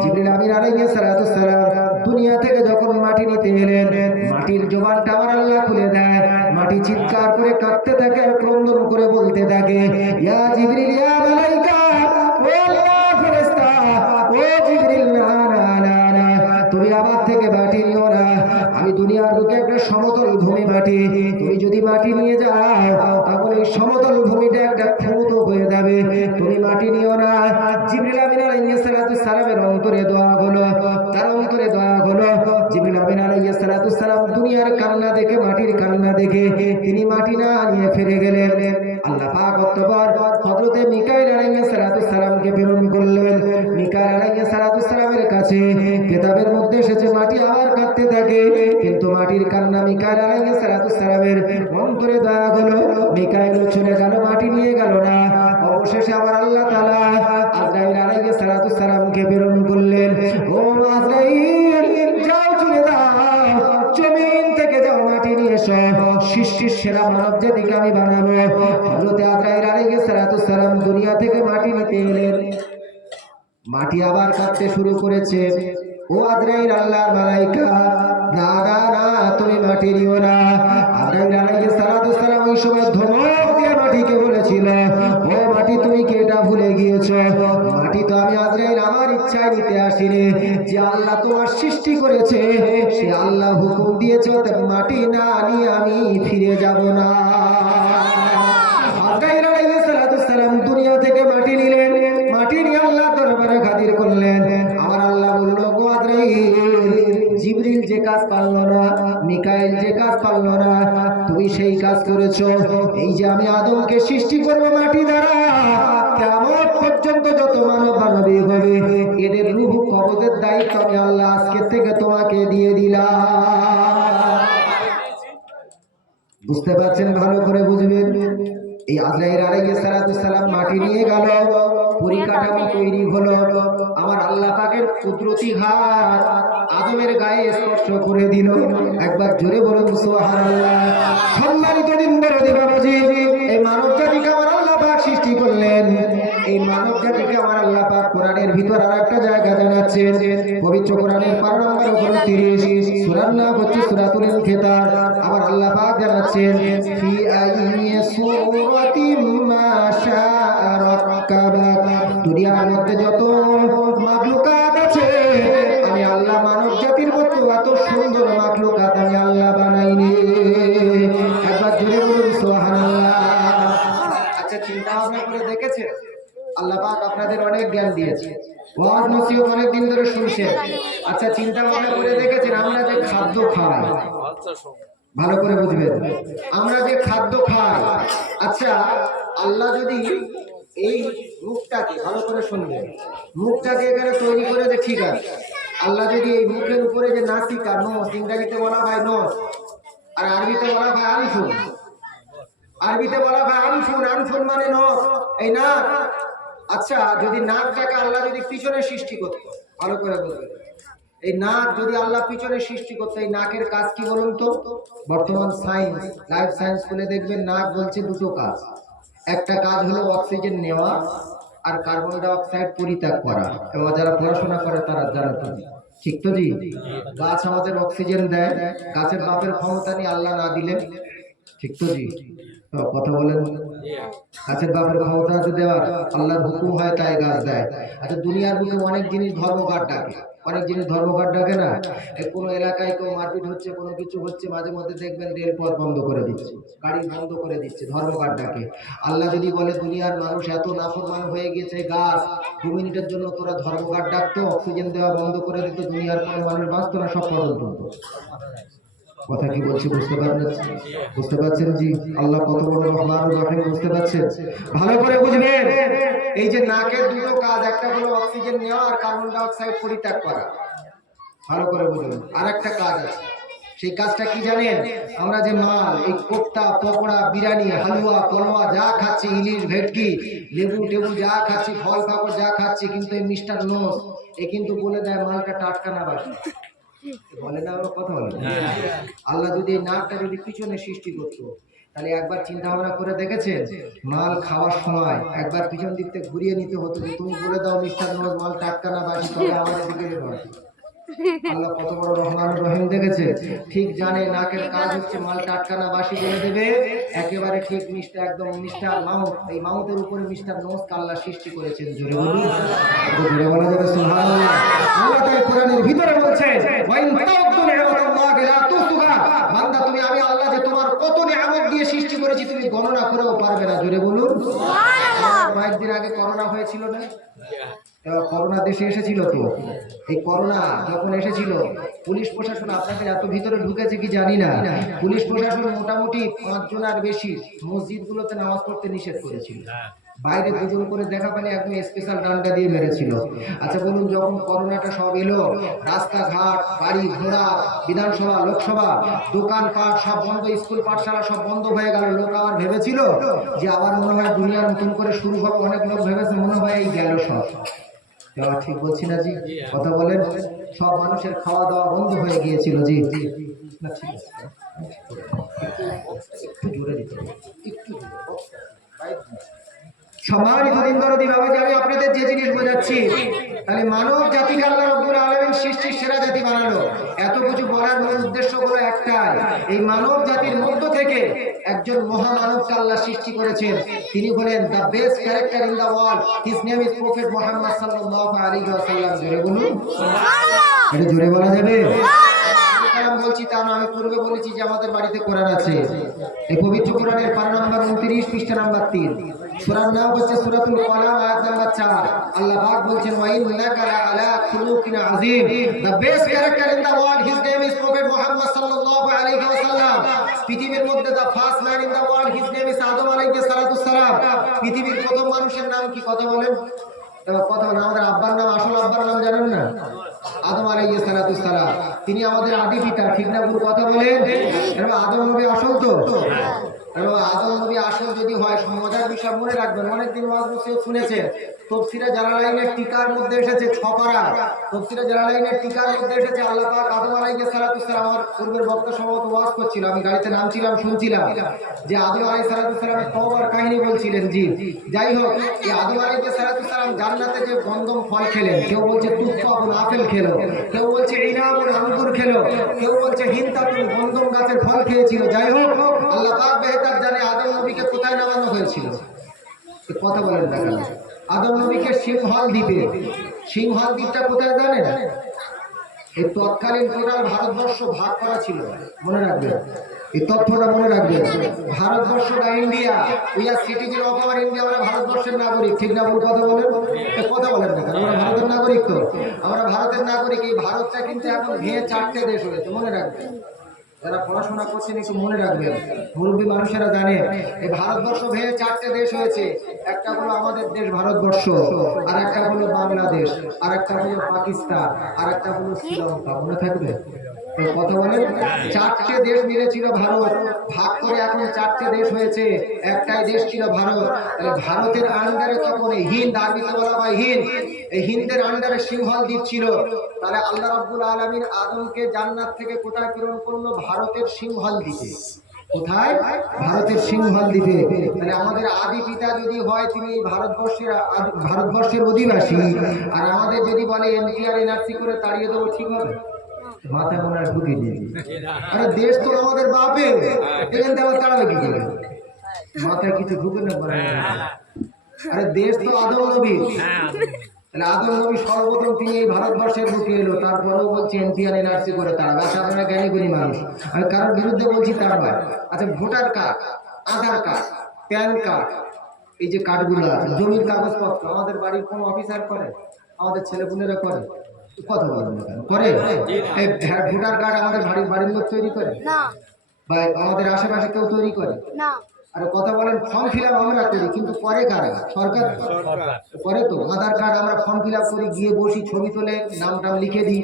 জিবরিল আমিন আলাইহিস সালাতু সালাম দুনিয়া থেকে যখন মাটি নিতে এলেন, মাটির জবানটা আমার আল্লাহ খুলে দেয়, মাটি চিৎকার করে কাঁদতে থাকে আর ক্রন্দন করে বলতে থাকে, ইয়া জিবরিল, ইয়া মালাইকা, ও আল্লাহ ফেরেশতা, ও জিবরিল, না না না না, তুমি আমার থেকে মাটি নিও না, আমি দুনিয়ার বুকে একটা সমতল ভূমি মাটি, তুমি যদি মাটি নিয়ে যাও তাহলে এই সমতল ভূমিটা একটা ক্ষুত হয়ে যাবে, তুমি মাটি নিও না। জিবরিল আমিন আলাইহিস সালাতু সালামের অন্তরে দোয়া হলো, তার অন্তরে দোয়া হলো। জিবরিল আমিন আলাইহিস সালাতু সালাম দুনিয়ার কান্না দেখে, মাটির কান্না দেখে তিনি মাটি না নিয়ে ফিরে গেলেন। আল্লাহ পাক অতঃপর হযরতে মিকাইল আলাইহিস সালাতু সালামকে প্রেরণ করলেন। মিকাইল আলাইহিস সালাতু সালামের কাছে কিতাবের মধ্যে এসেছে মাটি আবার কাঁদতে থাকে, কিন্তু মাটির কান্না মিকাইল আলাইহিস সালাতু সালামের অন্তরে দয়া হলো, মিকাইল চলে গেল, মাটি নিয়ে গেল না। অবশেষে আমার আল্লাহ তাআলা আজরাইল আলাইহিস সালাতু সালামকে প্রেরণ করলেন, ও আজরাইল, যাও, চলে যাও, জমিন থেকে যাও, মাটি নিয়ে এসো, সৃষ্টির সেরা মানব জাতিকে আমি বানাবো। হযরতে আজরাইল আলাইহিস সালাতু সালাম দুনিয়া থেকে মাটি নিতে এলেন, মাটি আবার কাঁদতে শুরু করেছে, ও আজরাইল, আল্লাহর মালাইকা, না না না, তুমি মাটি নিও না। আজরাইল আলাইহিস সালাতু সালাম ওই সময় ধমক দিয়ে মাটিকে বলেছিল, ও মাটি, তুমি কি এটা ভুলে গিয়েছো? মাটি, তো আমি আজরাইল আমার ইচ্ছায় নিতে আসিনি, যে আল্লাহ তোমার সৃষ্টি করেছে সে আল্লাহ হুকুম দিয়েছে, তবে মাটি না নিয়ে আমি ফিরে যাব না। আজরাইল আলাইহিস সালাতু সালাম দুনিয়া থেকে মাটি নিলেন, মাটি নিয়ে আল্লাহর দরবারে হাজির করলেন। আমার আল্লাহ বলল, গো আজরাইল, জিবরিল যে কাজ পারলো না, মিকাইল যে কাজ পারলো না, তুমি সেই কাজ করেছো। এই যে আমি আদমকে সৃষ্টি করবো মাটি দ্বারা, কিয়ামত পর্যন্ত যত মানব মানবী হবে এদের রূহ কবজের দায়িত্ব আমি আল্লাহ আজকে থেকে তোমাকে দিয়ে দিলাম। বুঝতে পারছেন? ভালো করে বুঝবেন। এই আজরাইল আলাইহিস সালাতু সালাম মাটি নিয়ে গেল, পরিকাঠামো তৈরি হলো, আমার আল্লাহ পাকের কুদরতি হাত আদমের গায়ে স্পর্শ করে দিল। একবার জোরে বলুন সুবহানাল্লাহ। সম্মানিত দিন দরদি বাবাজি, এই মানব জাতিকে আমার আল্লাহ পাক সৃষ্টি করলেন, এই মানব জাতিকে আমার আল্লাহ পাক কোরআনের ভিতর আরেকটা জায়গা জানাচ্ছেন, পবিত্র কোরআনের 12 নম্বর 29 সূরার নাম হচ্ছে সূরাতুল ইনফিতার। আমার আল্লাহ পাক জানাচ্ছেন, ফি আইয়ি সূরাতিন মা শাআ রাক্কাবাক, দুনিয়ার মধ্যে যত মাখলুকাত আছে আমি আল্লাহ মানব জাতির মতো এত সুন্দর মাখলুকাত আমি আল্লাহ বানাইনি। একবার জোরে বলুন সুবহানাল্লাহ। আল্লাহ পাক আপনাদের অনেক জ্ঞান দিয়েছে, ওয়াজ নসিহত অনেক দিন ধরে শুনছেন। আচ্ছা চিন্তা ভাবনা করে দেখেছেন আমরা যে খাদ্য খাই, ভালো করে বুঝবেন, আমরা যে খাদ্য খাই, আচ্ছা আল্লাহ যদি এই মুখটাকে, ভালো করে শুনবেন, মুখটাকে এখানে তৈরি করে যে ঠিক আছে, আল্লাহ যদি এই মুখের উপরে যে নাসিকা, নস, ইংরেজিতে বলা হয় নস আর আরবিতে বলা হয় আনফুন, আরবিতে বলা হয় আনফুন, আনফুন মানে নস, এই নাক। আচ্ছা যদি নাকটাকে আল্লাহ যদি পিছনে সৃষ্টি করতো, ভালো করে বুঝবেন, এই নাক যদি আল্লাহ পিছনে সৃষ্টি করতো, এই নাকের কাজ কি বলুন তো? বর্তমান সায়েন্স, লাইফ সায়েন্স খুলে দেখবেন নাক বলছে দুটো কাজ। একটা কাজ হলো অক্সিজেন নেওয়া আর কার্বন ডাই অক্সাইড পরিত্যাগ করা, এবং যারা পড়াশোনা করে তারা জানে তো, ঠিক তো জি? গাছ আমাদের অক্সিজেন দেয়, গাছের বাপের ক্ষমতা নিয়ে আল্লাহ না দিলে, ঠিক তো জি? তো কথা বলেন, গাছের বাপের ক্ষমতা আছে দেওয়ার, আল্লাহর হুকুম হয় তাই গাছ দেয়। আচ্ছা দুনিয়ার বুকে অনেক জিনিস ধর্মঘট ডাকে, অনেক জিনিস ধর্মঘট ডাকে না? কোনো এলাকায় কেউ মারপিট হচ্ছে, কোনো কিছু হচ্ছে, মাঝে মধ্যে দেখবেন রেলপথ বন্ধ করে দিচ্ছে, গাড়ি বন্ধ করে দিচ্ছে, ধর্মঘট ডাকে। আল্লাহ যদি বলে দুনিয়ার মানুষ এত নাফরমান হয়ে গেছে, গাছ 2 মিনিটের জন্য তোরা ধর্মঘট ডাকতো, অক্সিজেন দেওয়া বন্ধ করে দিত, দুনিয়ার কোনো মানুষ বাঁচতো না, সব পাগল তুলতো। কথা কি বলছি বুঝতে পারছেন? বুঝতে পারছেন জি? আল্লাহ কত বড় রহমান ও রহিম, বুঝতে পারছেন? ভালো করে বুঝবেন, এই যে নাকের দুটো কাজ, একটা হলো অক্সিজেন নেওয়া আর কার্বন ডাই অক্সাইড পরিত্যাগ করা, ভালো করে বুঝবেন। আর একটা কাজ আছে, সেই কাজটা কি জানেন? আমরা যে মাল, এই কোফতা, পকোড়া, বিরিয়ানি, হালুয়া, পলোয়া যা খাচ্ছি, ইলিশ, ভেটকি, লেবু টেবু যা খাচ্ছি, ফল পাকড় যা খাচ্ছি, কিন্তু এই মিস্টার নোস এ কিন্তু বলে দেয় মালটা টাটকা না বাসি, বলে না? ওরা কথা বলে। আল্লাহ যদি এই নাকটা যদি পিছনে সৃষ্টি করতো, তাহলে একবার চিন্তা ভাবনা করে দেখেছেন, মাল খাওয়ার সময় একবার পিছন দিক থেকে ঘুরিয়ে নিতে হতো যে তুমি বলে দাও মিস্টার নোজ মাল টাটকা না বাসি, তবে আমাদের দিকে এলো। আল্লাহ কত বড় রহমান রহিম দেখেছে, ঠিক জানে নাকের কাজ হচ্ছে মাল টাটকা না বাসি বলে দেবে, একেবারে ঠিক মিস্টার, একদম মিস্টার মাউথ, এই মাউথের উপরে মিস্টার নোজ আল্লাহ সৃষ্টি করেছেন। জোরে বলুন, জোরে বলা যাবে সুবহানাল্লাহ। আল্লাহ তাই কোরআনের ভিতরে বলছে, ওয়াইন তাউদ্দু নি'মাতাল্লাহি লা তুহসুহা, বান্দা তুমি আমি আল্লাহ যে তোমার কত নিয়ামত দিয়ে সৃষ্টি করেছি তুমি গণনা করেও পারবে না। জোরে বলুন সুবহানাল্লাহ। কয়েকদিন আগে করোনা হয়েছিল না? করোনা দেশে এসেছিল তো, এই করোনা যখন এসেছিল পুলিশ প্রশাসন আপনাদের এত ভিতরে ঢুকেছে কি জানি না, পুলিশ প্রশাসন মোটামুটি 5 জন আর বেশি মসজিদগুলোতে নামাজ পড়তে নিষেধ করেছিল, বাইরে 2 জন করে দেখা পেলে একদম স্পেশাল ডান্ডা দিয়ে মেরেছিল। আচ্ছা বলুন, যখন করোনাটা সব এলো, রাস্তাঘাট, বাড়ি ঘোড়া, বিধানসভা, লোকসভা, দোকানপাট সব বন্ধ, স্কুল পাঠশালা সব বন্ধ হয়ে গেল, লোক আবার ভেবেছিল যে আবার মনে হয় দুনিয়ার নতুন করে শুরু হবে, অনেক লোক ভেবেছে মনে হয় এই গেল সব। ঠিক বলছি না জি? কথা বলেন, সব মানুষের খাওয়া দাওয়া বন্ধ হয়ে গিয়েছিল। জি জি না, ঠিক আছে, একটু জোরে দিতে হবে, একটু সম্মানিত দিনদরদি বাবাজি, আমি আপনাদের যে জিনিস বোঝাচ্ছি, তাহলে মানব জাতিকে আল্লাহ রাব্বুল আলামিন সৃষ্টির সেরা জাতি বানালো। এত কিছু বলার মূল উদ্দেশ্য হলো একটাই, এই মানব জাতির মধ্য থেকে একজন মহামানবকে আল্লাহ সৃষ্টি করেছেন, তিনি হলেন the best character in the world, his name is prophet Muhammad সাল্লাল্লাহু আলাইহি ওয়াসাল্লাম। জোরে বলুন সুবহানাল্লাহ। এটা জোরে বলা যাবে? বলছি তা না, আমি পূর্বে বলেছি যে আমাদের বাড়িতে কোরআন আছে, এই পবিত্র কোরআনের পারা নাম্বার 29, পৃষ্ঠা নাম্বার 3, সূরার নাম হচ্ছে সূরাতুল কলাম, আয়াত নাম্বার 4। আল্লাহ পাক বলছেন, ওয়া ইন্নাকা আলা খুলুকিন আযীম, the best character in the world, his name is prophet Muhammad সাল্লাল্লাহু আলাইহি ওয়াসাল্লাম। পৃথিবীর মধ্যে the first man in the world, his name is Adam আলাইহিস সালাতুস সালাম। পৃথিবীর প্রথম মানুষের নাম কি? কথা বলেন, কথা বলেন। আমাদের আব্বার নাম, আসল আব্বার নাম জানেন না? আদম আলাইহিস সালাতুস সালাম, তিনি আমাদের আদি পিতা, ঠিক না ভুল? কথা বলেন। আদম নবী আসল তো? আদম নবী আসল যদি হয়, মজার বিষয় মনে রাখবেন, অনেকদিন ওয়াজ নসিহত শুনেছেন, তাফসীরে জালালাইনের টিকার মধ্যে এসেছে 6 পারা, তাফসীরে জালালাইনের টিকার মধ্যে এসেছে আল্লাহ পাক আদম আলাইহিস সালাতুস সালাম, আমার পূর্বের বক্তা সম্ভবত ওয়াজ করছিল, আমি গাড়িতে নামছিলাম, শুনছিলাম যে আদম আলাইহিস সালাতুস সালামের তওবার কাহিনী বলছিলেন। জি যাই হোক, এই আদম আলাইহিস সালাতুস সালাম জান্নাতে যে গন্ধম ফল খেলেন, কেউ বলছে তুফাহুল আপেল খেলো, কেউ বলছে ইনাবুল আঙ্গুর খেলো, কেউ বলছে হিনতাতুল গন্ধম গাছের ফল খেয়েছিল। যাই হোক, আল্লাহ পাক বেহতার জানে আদম নবীকে কোথায় নামানো হয়েছিল। কথা বলেন না কেন? আদম নবীকে সিংহল দ্বীপে, সিংহল দ্বীপটা কোথায় জানেন? এই তৎকালীন টোটাল ভারতবর্ষ ভাগ করা ছিল, মনে রাখবেন এই তথ্যটা, মনে রাখবেন। ভারতবর্ষ বা India, we are citizen of our India, আমরা ভারতবর্ষের নাগরিক, ঠিক না? ভুল কথা বলেন? কথা বলেন না, আমরা ভারতের নাগরিক তো, আমরা ভারতের নাগরিক। এই ভারতটা কিন্তু এখন ভেঙে 4টে দেশ হয়েছে, মনে রাখবেন। যারা পড়াশোনা করছেন একটু মনে রাখবেন, মুরব্বী মানুষেরা জানে এই ভারতবর্ষ ভেঙে 4টে দেশ হয়েছে। একটা হলো আমাদের দেশ ভারতবর্ষ, আর একটা হলো বাংলাদেশ, আর একটা হলো পাকিস্তান, আর একটা হলো শ্রীলঙ্কা, মনে থাকবে তো? কথা বলেন, 4টে দেশ মিলে ছিল ভারত, ভাগ করে এখন 4টে দেশ হয়েছে, একটাই দেশ ছিল ভারত। তাহলে ভারতের আন্ডারে তখন এই হিন্দ, আরবিতে বলা হয় হিন্দ, এই হিন্দের আন্ডারে সিংহল দ্বীপ ছিল। তাহলে আল্লাহ রাব্বুল আলামিন আদমকে জান্নাত থেকে কোথায় প্রেরণ করলো? ভারতের সিংহল দ্বীপে। কোথায়? ভারতের সিংহল দ্বীপে। তাহলে আমাদের আদি পিতা যদি হয় তিনি ভারতবর্ষের অধিবাসী, আর আমাদের যদি বলে এনপিআর এনআরসি করে তাড়িয়ে দেবো, ঠিক হবে? মাথা মনে হয় ঢুকে দিয়ে, আরে দেশ তো আমাদের বাপের, এখান থেকে তাড়াবে কি করে? মাথায় কিছু ঢুকে না বলে, আরে দেশ তো আদম নবী। তাহলে আদম নবী সর্বপ্রথম তিনি এই ভারতবর্ষের বুকে এলো, তারপরেও বলছি এনপিআর এনআরসি করে তাড়াবে। আচ্ছা, আপনারা জ্ঞানী গুণী মানুষ, আমি কারোর বিরুদ্ধে বলছি তার নয়। আচ্ছা, ভোটার কার্ড, আধার কার্ড, প্যান কার্ড, এই যে কার্ডগুলো আছে, জমির কাগজপত্র আমাদের বাড়ির কোনো অফিসার করে? আমাদের ছেলেপুলেরা করে? কথা বলেন না কেন? করে? এই ভোটার কার্ড আমাদের বাড়ির লোক তৈরি করে না, বা আমাদের আশেপাশে কেউ তৈরি করে? না, আর কথা বলেন, ফর্ম ফিল আপ আমরা করি, কিন্তু করে কারা? সরকার করে তো। আধার কার্ড আমরা ফর্ম ফিল আপ করি, গিয়ে বসি, ছবি তুলে নাম টাম লিখে দিই,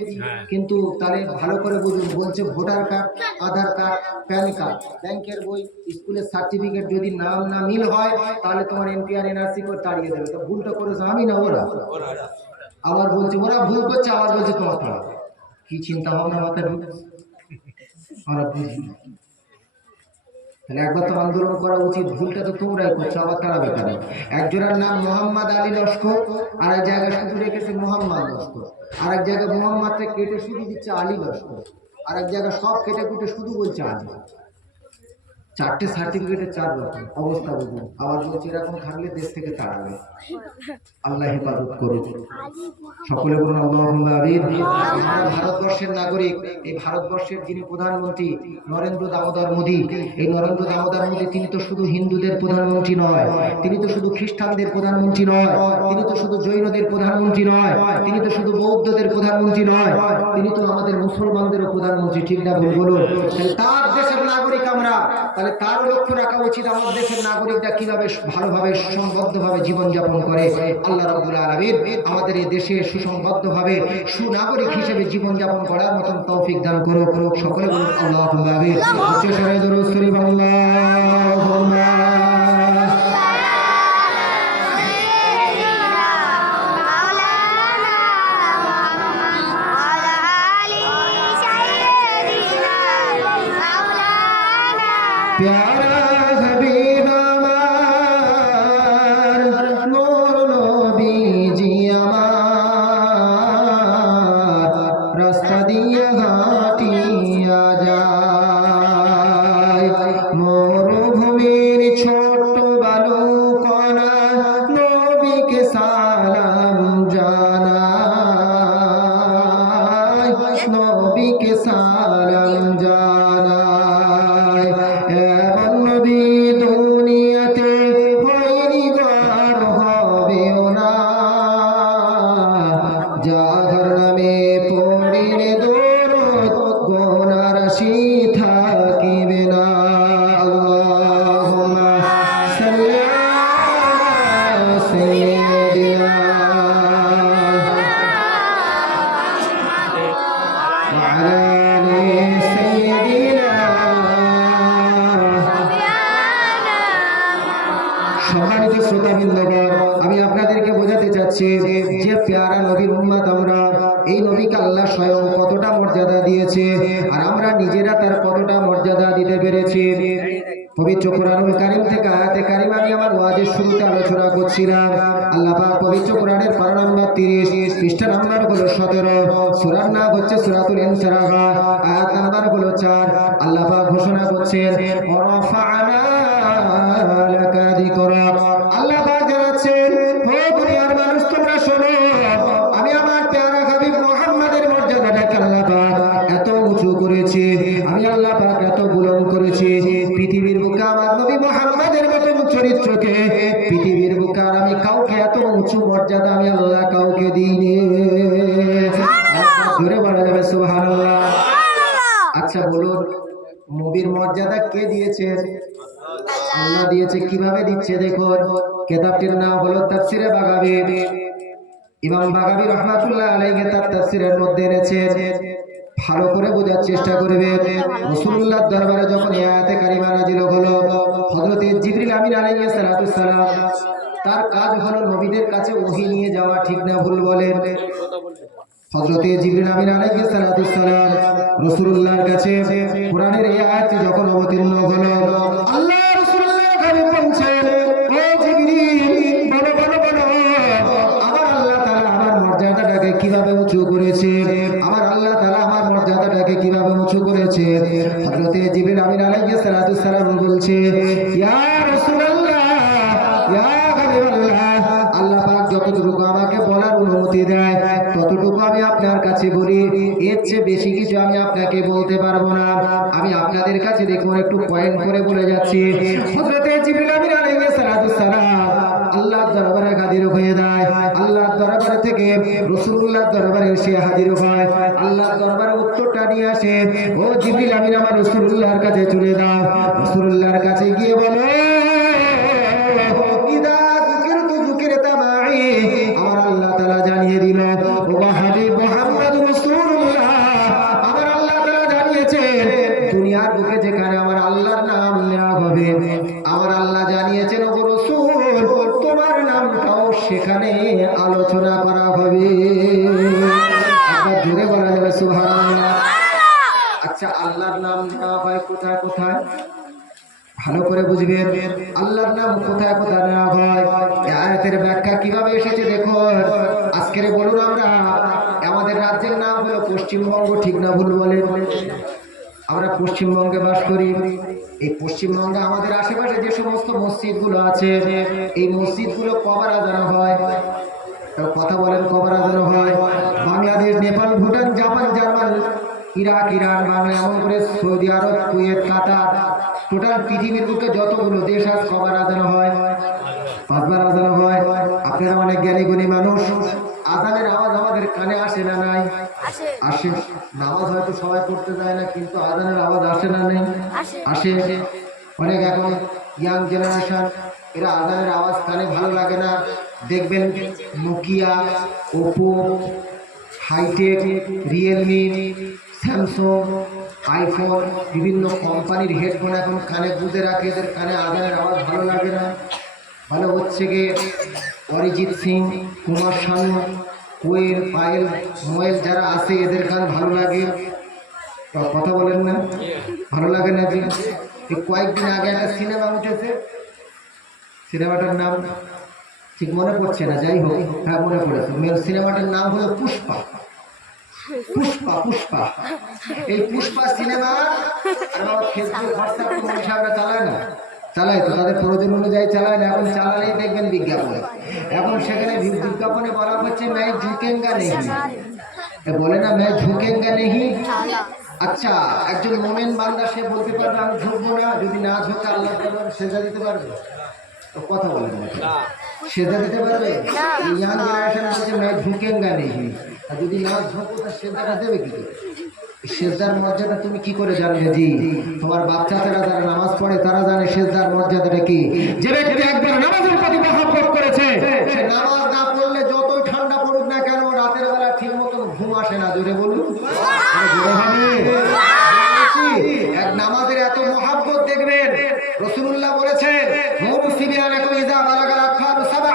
কিন্তু তাহলে ভালো করে বুঝুন, বলছে ভোটার কার্ড, আধার কার্ড, প্যান কার্ড, ব্যাংকের বই, স্কুলের সার্টিফিকেট, যদি নাম না মিল হয় তাহলে তোমার এনপিআর এনআরসি করে তাড়িয়ে দেবে। তো ভুলটা করেছে আমি না ওরা? আবার বলছে ওরা ভুল করছে, আবার বলছে তোমার তারা। কি চিন্তা ভাবনা মাথায় ঢুকেছে আমরা বুঝি। তাহলে একবার তো আন্দোলন করা উচিত, ভুলটা তো তোমরাই করছো, আবার তাড়াবে কেন? একজনের নাম মোহাম্মদ আলী লস্কর, আর এক জায়গায় শুধু রেখেছে মোহাম্মদ লস্কর, আর এক জায়গায় মোহাম্মদটা কেটে শুধু দিচ্ছে আলী লস্কর, আর এক জায়গায় সব কেটে কুটে শুধু বলছে আলী। 4টে সার্টিফিকেটে 4 রকম অবস্থা, বুঝুন। আবার বলছে এরকম থাকলে দেশ থেকে তাড়াবে। আল্লাহ হেফাজত করুন, সকলে বলুন আল্লাহুম্মা আমিন। আমরা ভারতবর্ষের নাগরিক। এই ভারতবর্ষের যিনি প্রধানমন্ত্রী নরেন্দ্র দামোদর মোদী, এই নরেন্দ্র দামোদর মোদী তিনি তো শুধু হিন্দুদের প্রধানমন্ত্রী নয়, তিনি তো শুধু খ্রিস্টানদের প্রধানমন্ত্রী নয়, তিনি তো শুধু জৈনদের প্রধানমন্ত্রী নয়, তিনি তো শুধু বৌদ্ধদের প্রধানমন্ত্রী নয়, তিনি তো আমাদের মুসলমানদেরও প্রধানমন্ত্রী, ঠিক না ভুল বলুন? তার দেশের নাগরিক আমরা, তাহলে তার লক্ষ্য রাখা উচিত আমার দেশের নাগরিকরা কিভাবে ভালোভাবে সুসংবদ্ধভাবে জীবনযাপন করে। আল্লাহ রাব্বুল আলামিন আমাদের এই দেশে সুসংবদ্ধভাবে সুনাগরিক হিসেবে জীবনযাপন করার মতন তৌফিক দান করুক। সকলে বলুন আল্লাহুম্মা আমিন। উচ্চ স্বরে দরুদ শরীফ আল্লাহুম্মা प्यारा हबीब আমার নূর নবী জি আমার রাস্তা দিয়ে হাঁটিয়া যায়, মরুভূমির ছোট বালুকণা নবীকে সালাম জানায়, নবীকে সালাম জানায়। এমন নবী দুনিয়াতে হয়নি আর হবেও না, যাহার নামে পড়িলে দরুদ গুনাহ রাশি থাকিবে না। আল্লাহুম্মা সাল্লি আলা সাইয়্যিদিনা ওয়া আলা আলি সাইয়্যিদিনা। সম্মানিত শ্রোতাবৃন্দগণ, আমি আপনাদেরকে বোঝাতে চাচ্ছি যে পেয়ারা নবীর উম্মত আমরা, এই নবীকে আল্লাহ স্বয়ং কতটা মর্যাদা দিয়েছে, আর আমরা নিজেরা তার কতটা মর্যাদা দিতে পেরেছি। পবিত্র কোরআনুল কারীম থেকে আয়াতে কারিমা আমি আমার ওয়াজের শুরুতে আলোচনা করছিলাম। আল্লাহ পাক পবিত্র কোরআনের পারা নাম্বার 30, পৃষ্ঠা নাম্বার হলো 17, সূরার নাম হচ্ছে সূরাতুল ইনশিরাহ, আয়াত নাম্বার হলো 4। আল্লাহ পাক ঘোষণা করছেন ওয়ারাফা'না লাকা যিকরাক। আল্লাহ পাক জানাচ্ছেন, ও দুনিয়ার মানুষ তোমরা শোনো, আমি আমার প্যারা হাবিব মুহাম্মাদের মর্যাদাটাকে আল্লাহ মর্যাদা আমি আল্লাহ কাউকে দিইনি। জোরে বলা যাবে সুবহানাল্লাহ। আচ্ছা বলুন, নবীর মর্যাদা কে দিয়েছে? আল্লাহ দিয়েছে। কিভাবে দিচ্ছে দেখুন, কিতাবটির নাম হলো তাফসিরে বাগাবী। ইমাম বাগাবী রহমাতুল্লাহ আলাইহি তার তাফসিরের মধ্যে এনেছেন। ভালো করে বোঝার চেষ্টা করবেন। রাসূলুল্লাহর দরবারে যখন এই আয়াতে কারিমা নাযিল হলো, হযরত জিবরিল আমিন আলাইহিস সালাতু সালাম তার কাজ হলো নবীদের কাছে ওহী নিয়ে যাওয়া, ঠিক না ভুল বলেন? হযরত জিবরিল আমিন আলাইহিস সালাতু সালাম রাসূলুল্লাহর কাছে কোরআনের এই আয়াতটি যখন অবতীর্ণ হলো, আল্লাহ রাসূলুল্লাহর কাছে বলছেন, ও জিবরিল বলো বলো বলো, আমার আল্লাহ তাআলা আমার মর্যাদাটাকে কিভাবে উঁচু করেছে, আমার আল্লাহ তাআলা আমার মর্যাদাটাকে কিভাবে উঁচু করেছে। হযরত জিবরিল আমিন আলাইহিস সালাতু সালাম বলছে, ইয়া রাসূলুল্লাহ, ইয়া হাবিবাল্লাহ, আল্লাহ পাক যতটুকু আমাকে বলার অনুমতি দেয় ততটুকু আমি আপনার কাছে বলি, এর চেয়ে বেশি কিছু আমি আপনাকে বলতে পারবো না। আমি আপনাদের কাছে দেখুন একটু পয়েন্ট করে বলে যাচ্ছি। হযরত জিবরিল আমিন আলাইহিস সালাতু সালাম আল্লাহর দরবারে হাজির হয়ে যায়। আল্লাহর দরবারে থেকে রাসূলুল্লাহর দরবারে এসে হাজির হয়। আল্লাহর দরবারে উত্তরটা নিয়ে আসে, ও জিবরিল আমিন আমার রাসূলুল্লাহর কাছে চলে দাও। রাসূলুল্লাহর কাছে গিয়ে বলে, ইদা যিকিরতু যিকিরতা মাই, আমার আল্লাহ তাআলা জানিয়ে দিল, ও হাবিব মুহাম্মদ রাসূলুল্লাহ, আমার আল্লাহ তাআলা জানিয়েছে দুনিয়ার বুকে যেখানে আমার আল্লাহর নাম নেওয়া হবে, আমার আল্লাহ জানিয়েছেন ও রাসূল তোমার নামটাও সেখানে আলোচনা করা হবে। একবার জোরে বলা যাবে সুবহানাল্লাহ। আচ্ছা, আল্লাহর নাম নেওয়া হয় কোথায় কোথায়? ভালো করে বুঝবেন, আল্লাহর নাম কোথায় কোথায় নেওয়া হয়। এই আয়াতের ব্যাখ্যা কিভাবে এসেছে দেখুন। আজকের বলুন, আমরা আমাদের রাজ্যের নাম হলো পশ্চিমবঙ্গ, ঠিক না ভুল বলেন? আমরা পশ্চিমবঙ্গে বাস করি। এই পশ্চিমবঙ্গে আমাদের আশেপাশে যে সমস্ত মসজিদগুলো আছে, এই মসজিদগুলো কবার আজানো হয়? কথা বলেন, কবার আজানো হয়? Bangladesh, Nepal, Bhutan, Japan, German, Iraq, Iran, Bangla, এমন করে সৌদি আরব, কুয়েত, কাতার, টোটাল পৃথিবীর বুকে যতগুলো দেশ আছে কবার আজানো হয়? 5 বার আজানো হয়। আপনারা অনেক জ্ঞানী গুণী মানুষ, আজানের আওয়াজ আমাদের কানে আসে না নাই? আসে। নামাজ হয়তো সবাই পড়তে যায় না, কিন্তু আজানের আওয়াজ আসে না নেই? আসে। অনেক এখন ইয়াং জেনারেশন, এরা আজানের আওয়াজ কানে ভালো লাগে না। দেখবেন Nokia, Oppo, Hitech, Realme, Samsung, iPhone, বিভিন্ন কোম্পানির হেডফোন এখন কানে গুঁজে রাখে, এদের কানে আজানের আওয়াজ ভালো লাগে না। ভালো হচ্ছে গিয়ে অরিজিৎ সিং, কুমার শানু, কোয়েল, পায়েল, মোয়েল যারা আছে এদের গান ভালো লাগে। কথা বলেন না, ভালো লাগে না? যে কয়েকদিন আগে একটা সিনেমা উঠেছে, সিনেমাটার নাম ঠিক মনে পড়ছে না, যাই হোক, হ্যাঁ মনে পড়েছে, সিনেমাটার নাম হলো পুষ্পা। পুষ্পা পুষ্পা এই পুষ্পা সিনেমা ফেসবুক, হোয়াটসঅ্যাপ মানুষরা চালায় না? চালায় তো, তাদের প্রয়োজন অনুযায়ী চালায় না। এখন চালালেই দেখবেন বিজ্ঞাপনে। এখন সেখানে বিজ্ঞাপনে বলা হচ্ছে मैं झुकेंगा नहीं, বলে না मैं झुकेंगा नहीं। আচ্ছা, একজন মোমেন বান্দা সে বলতে পারবে আমি ঝুঁকবো না? যদি না ঝুঁকে আল্লাহ তাআলা সেজদা দিতে পারবে? তো কথা বলেন না, সেজদা দিতে পারবে? ইয়াং জেনারেশন বলছে मैं झुकेंगा नहीं, আর যদি না ঝুঁকো তো সেজদাটা দেবে কি করে? সেজদার মর্যাদা তুমি কি করে জানবে? জি, তোমার বাচ্চারা যারা নামাজ পড়ে তারা জানে সেজদার মর্যাদাটা কি। যে ব্যক্তি একবার নামাজের প্রতি মহব্বত করেছে, সে নামাজ না পড়লে যতই ঠান্ডা পড়ুক না কেন রাতের বেলা ঠিক মতন ঘুম আসে না। জোরে বলুন, জোরে হবে। এক নামাজের এত মহব্বত দেখবেন, রাসূলুল্লাহ বলেছেন মুরসিবিয়ানাকুম ইযা বালাগাল আতফালু সাবআ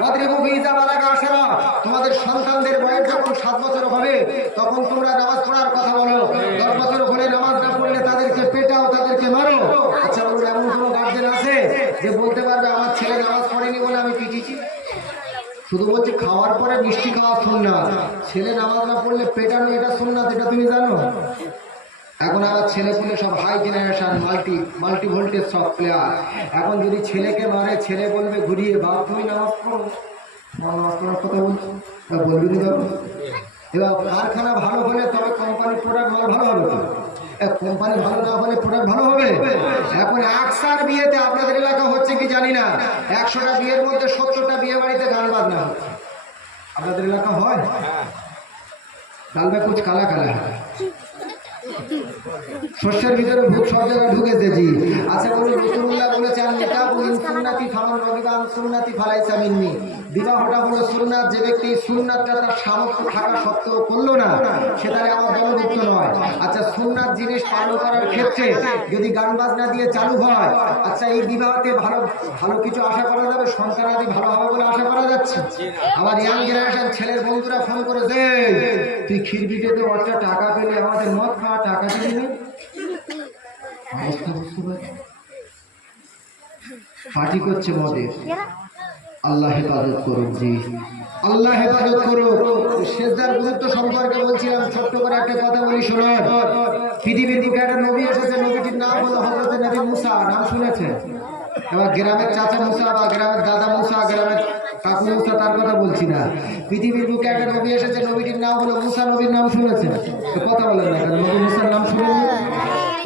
ওয়াদরিবু ইযা বালাগা 10, তোমাদের সন্তানদের বয়স যখন 7 বছর হবে তখন তোমরা নামাজ পড়ার কথা বলো। 10 বছর হলে নামাজ না পড়লে তাদেরকে পেটাও, তাদেরকে মারো। আচ্ছা বলুন, এমন কোনো গার্জেন আছে যে বলতে পারবে আমার ছেলে নামাজ পড়েনি বলে আমি পিটিয়েছি? শুধু বলছে খাওয়ার পরে মিষ্টি খাওয়া সুন্নাত, ছেলে নামাজ না পড়লে পেটানো এটা সুন্নাত, এটা তুমি জানো? এখন আবার ছেলে পুলে সব হাই জেনারেশন, মাল্টি ভোল্টেজ সব প্লেয়ার। এখন যদি ছেলেকে মারে, ছেলে বলবে ঘুরিয়ে, বাবা তুমি নামাজ পড়ো, নামাজ পড়ার কথা বলছো, বলবি না? এবার কারখানা ভালো হলে তবে কোম্পানির প্রোডাক্ট মাল ভালো হবে তো, কোম্পানি ভালো না হলে প্রোডাক্ট ভালো হবে? এখন 100 বিয়েতে আপনাদের এলাকা হচ্ছে কি জানি না, 100টা বিয়ের মধ্যে 70টা বিয়ে বাড়িতে গান বাজনা হচ্ছে। আপনাদের এলাকা হয়? ডাল মে কুছ কালা কালা है শস্যের ভিতরে ভূত সব জায়গায় ঢুকেছে জি। আচ্ছা বলুন, রাসূলুল্লাহ বলেছেন নিকাহু ইন সুন্নতি ফামান রাগিবা আন সুন্নতি ফালাইসা মিন্নি। বিবাহটা হলো সুন্নাত, যে ব্যক্তি সুন্নাতটা তার সামর্থ্য থাকা সত্ত্বেও করলো না সে তাহলে আমার দলভুক্ত নয়। আচ্ছা, সুন্নাত জিনিস পালন করার ক্ষেত্রে যদি গান বাজনা দিয়ে চালু হয়, আচ্ছা এই বিবাহতে ভালো ভালো কিছু আশা করা যাবে? সন্তানাদি ভালো হবে বলে আশা করা যাচ্ছে? আমার ইয়াং জেনারেশন ছেলের বন্ধুরা ফোন করেছে, তুই খিরবিটেতে অর্থ টাকা পেলে আমাদের মদ খাওয়া টাকা দিবি না? অবস্থা বুঝতে পারছি, পার্টি করছে মদের। আল্লাহ হেফাজত করুন জি, আল্লাহ হেফাজত করুন। সেজদার গুরুত্ব সম্পর্কে বলছিলাম, ছোট্ট করে একটা কথা বলি শুনুন। পৃথিবীর বুকে একটা নবী এসেছে, নবীটির নাম হলো হযরত নবী মুসা। নাম শুনেছেন? এবার গ্রামের চাচা মুসা বা গ্রামের দাদা মুসা, গ্রামের কাকু মুসা, তার কথা বলছি না। পৃথিবীর বুকে একটা নবী এসেছে, নবীটির নাম হলো মুসা। নবীর নাম শুনেছেন? তো কথা বলেন না কেন? নবী মুসার নাম শুনেন?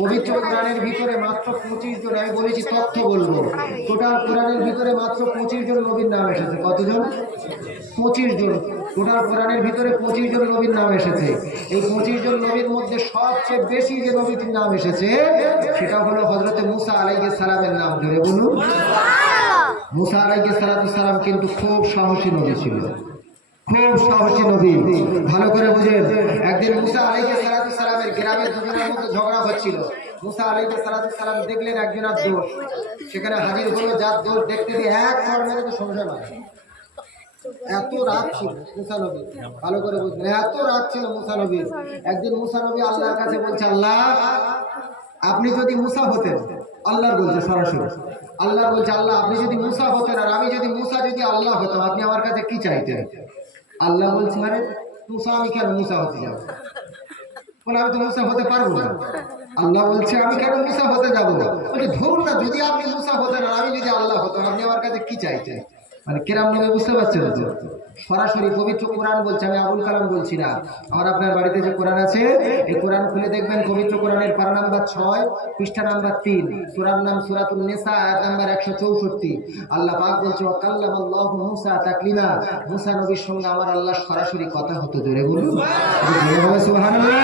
পবিত্র কোরআনের ভিতরে মাত্র 25 জন, আমি বলেছি তথ্য বলবো, টোটাল কোরআনের ভিতরে মাত্র 25 জন নবীর নাম এসেছে। কতজন? 25 জন। টোটাল কোরআনের ভিতরে 25 জন নবীর নাম এসেছে। এই 25 জন নবীর মধ্যে সবচেয়ে বেশি যে নবীটির নাম এসেছে সেটা হলো হযরতে মুসা আলাইহিস সালামের নাম। জোরে বলুন। মুসা আলাইহিস সালাম কিন্তু খুব সাহসী নবী ছিল, খুব সাহসী নবী। ভালো করে বুঝেন। একদিন মুসা আলাইহিস সালামের গ্রামের দুজনের মধ্যে ঝগড়া হচ্ছিল। মুসা আলাইহিস সালাম দেখলেন একজনের দোষ, সেখানে হাজির হলো, যার দোষ দেখতে দিয়ে এক খড় মেরে তো সংসার হয়। এত রাগ ছিল মুসা নবী, ভালো করে বুঝলেন, এত রাগ ছিল মুসা নবীর। একদিন মুসা নবী আল্লাহর কাছে বলছে, আল্লাহ আপনি যদি মুসা হতেন, আল্লাহর বলছে সরাসরি, আল্লাহ বলছে, আল্লাহ আপনি যদি মুসা হতেন আর আমি যদি মুসা যদি আল্লাহ হতাম, আপনি আমার কাছে কি চাইতেন? আল্লাহ বলছে, আরে মুসা আমি কেন মুসা হতে যাব? বলে আমি তো মুসা হতে পারবো না। আল্লাহ বলছে, আমি কেন মুসা হতে যাবো? বলে ধরুন না, যদি আপনি মুসা হতেন আর আমি যদি আল্লাহ হতাম, আপনি আমার কাছে কি চাইতেন? মানে কেরাম নবী, বুঝতে পারছেন তো? সরাসরি পবিত্র কোরআন বলছে, আমি আবুল কালাম বলছি না। আর আপনার বাড়িতে যে কোরআন আছে, এই কোরআন খুলে দেখবেন, পবিত্র কোরআনের পারা নাম্বার 6, পৃষ্ঠা নাম্বার 3, সূরার নাম সূরাতুন নিসা, আয়াত নাম্বার 164। আল্লাহ পাক বলছে, ওয়া কাল্লামাল্লাহু মুসা তাকলিমা। মুসা নবীর সঙ্গে আমার আল্লাহ সরাসরি কথা হতো। জোরে বলুন সুবহানাল্লাহ।